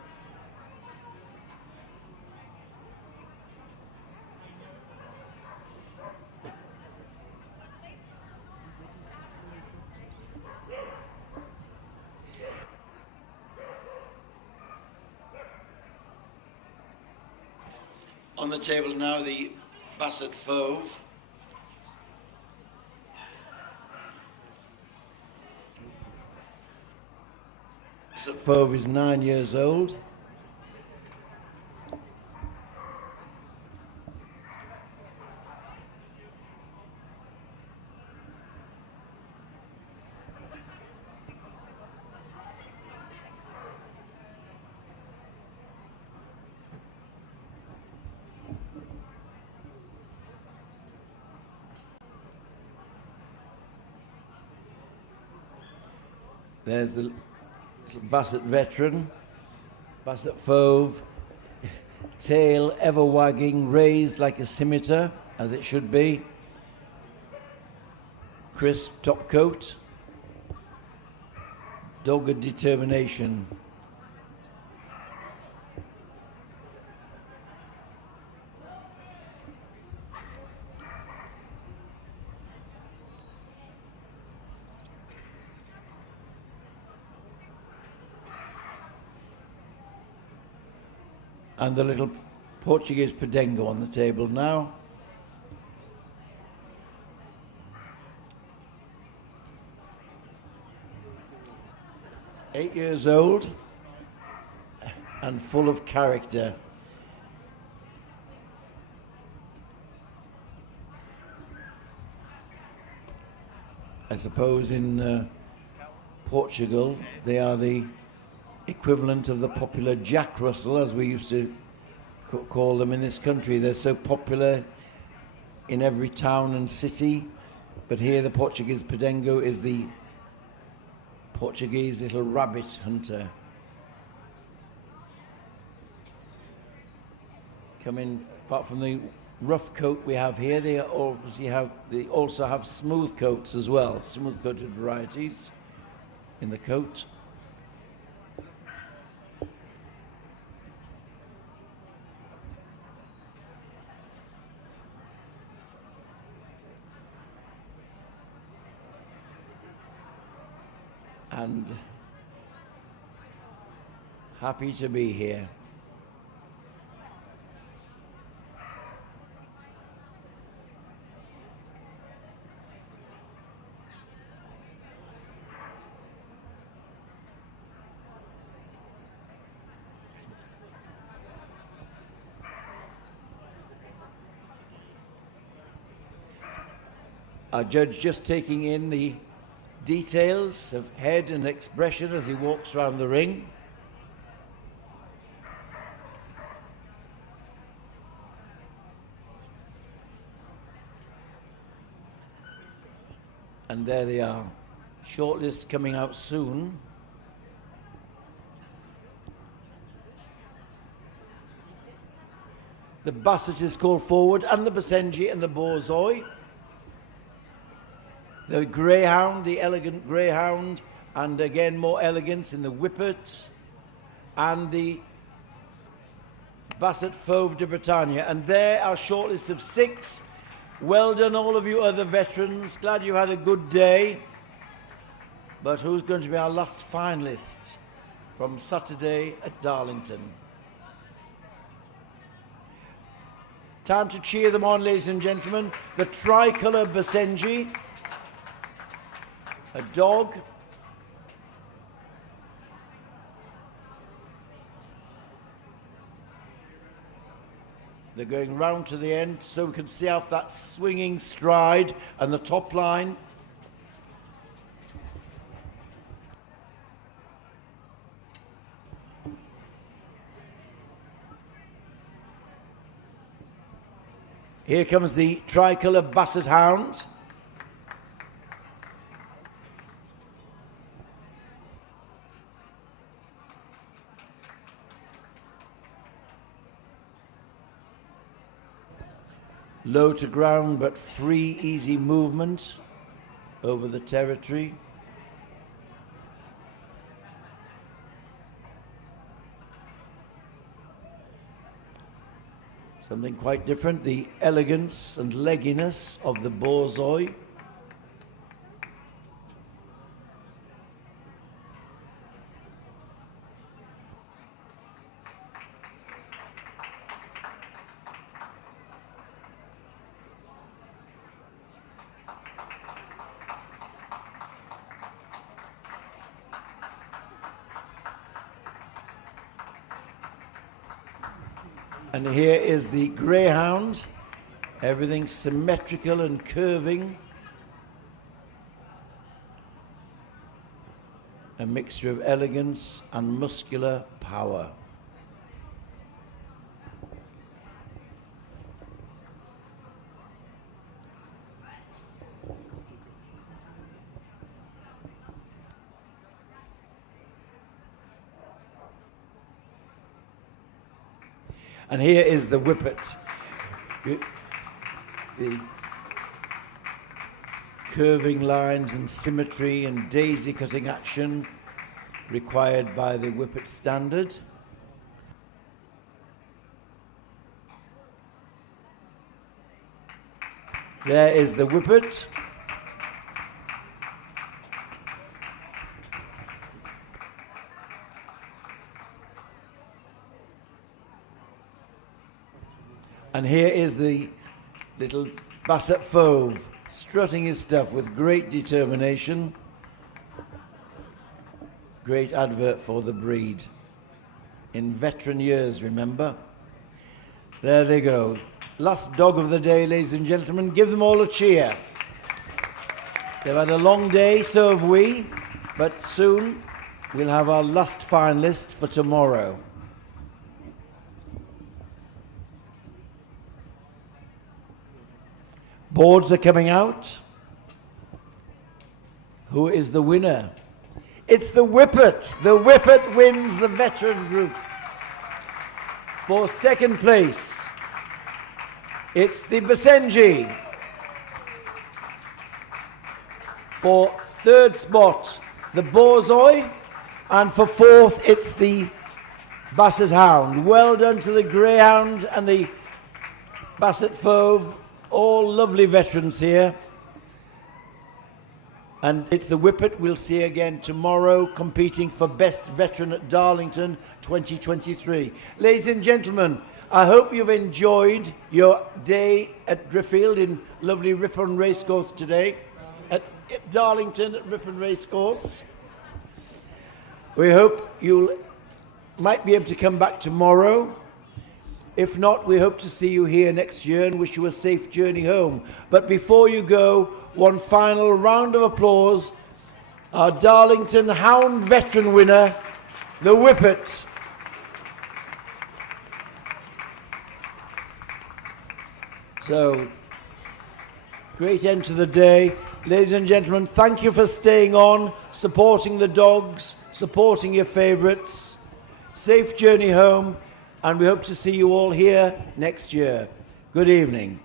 On the table now, the Basset Fauve. Basset Fove is 9 years old. There's the little Basset veteran, Basset Fove, tail ever wagging, raised like a scimitar, as it should be. Crisp top coat, dogged determination. And the little Portuguese Podengo on the table now. Eight years old and full of character. I suppose in Portugal they are the equivalent of the popular Jack Russell, as we used to call them in this country. They're so popular in every town and city, but here the Portuguese Podengo is the Portuguese little rabbit hunter. Apart from the rough coat we have here, they also have smooth coats as well, smooth coated varieties in the coat. And happy to be here. Our judge just taking in the details of head and expression as he walks around the ring. And there they are. Shortlist coming out soon. The Basset is called forward, and the Basenji and the Borzoi. The Greyhound, the elegant Greyhound, and again more elegance in the Whippet, and the Basset Fauve de Bretagne. And there our shortlist of 6. Well done all of you other veterans. Glad you had a good day. But who's going to be our last finalist from Saturday at Darlington? Time to cheer them on, ladies and gentlemen. The tricolour Basenji, a dog. They're going round to the end so we can see off that swinging stride and the top line. Here comes the tricolour Basset Hound. Low to ground, but free, easy movement over the territory. Something quite different, the elegance and legginess of the Borzoi. And here is the Greyhound. Everything symmetrical and curving. A mixture of elegance and muscular power. And here is the Whippet. The curving lines and symmetry and daisy cutting action required by the Whippet standard. There is the Whippet. And here is the little Basset Fauve, strutting his stuff with great determination. Great advert for the breed. In veteran years, remember. There they go. Last dog of the day, ladies and gentlemen. Give them all a cheer. They've had a long day, so have we. But soon we'll have our last finalist for tomorrow. Boards are coming out. Who is the winner? It's the Whippet. The Whippet wins the veteran group. For second place, it's the Basenji. For third spot, the Borzoi. And for fourth, it's the Basset Hound. Well done to the Greyhound and the Basset Fauve. All lovely veterans here. And it's the Whippet we'll see again tomorrow, competing for Best Veteran at Darlington 2023. Ladies and gentlemen, I hope you've enjoyed your day at Driffield in lovely Ripon Racecourse today, at Darlington at Ripon Racecourse. We hope you might be able to come back tomorrow. If not, we hope to see you here next year and wish you a safe journey home. But before you go, one final round of applause. Our Darlington Hound veteran winner, the Whippet. So, great end to the day. Ladies and gentlemen, thank you for staying on, supporting the dogs, supporting your favourites. Safe journey home. And we hope to see you all here next year. Good evening.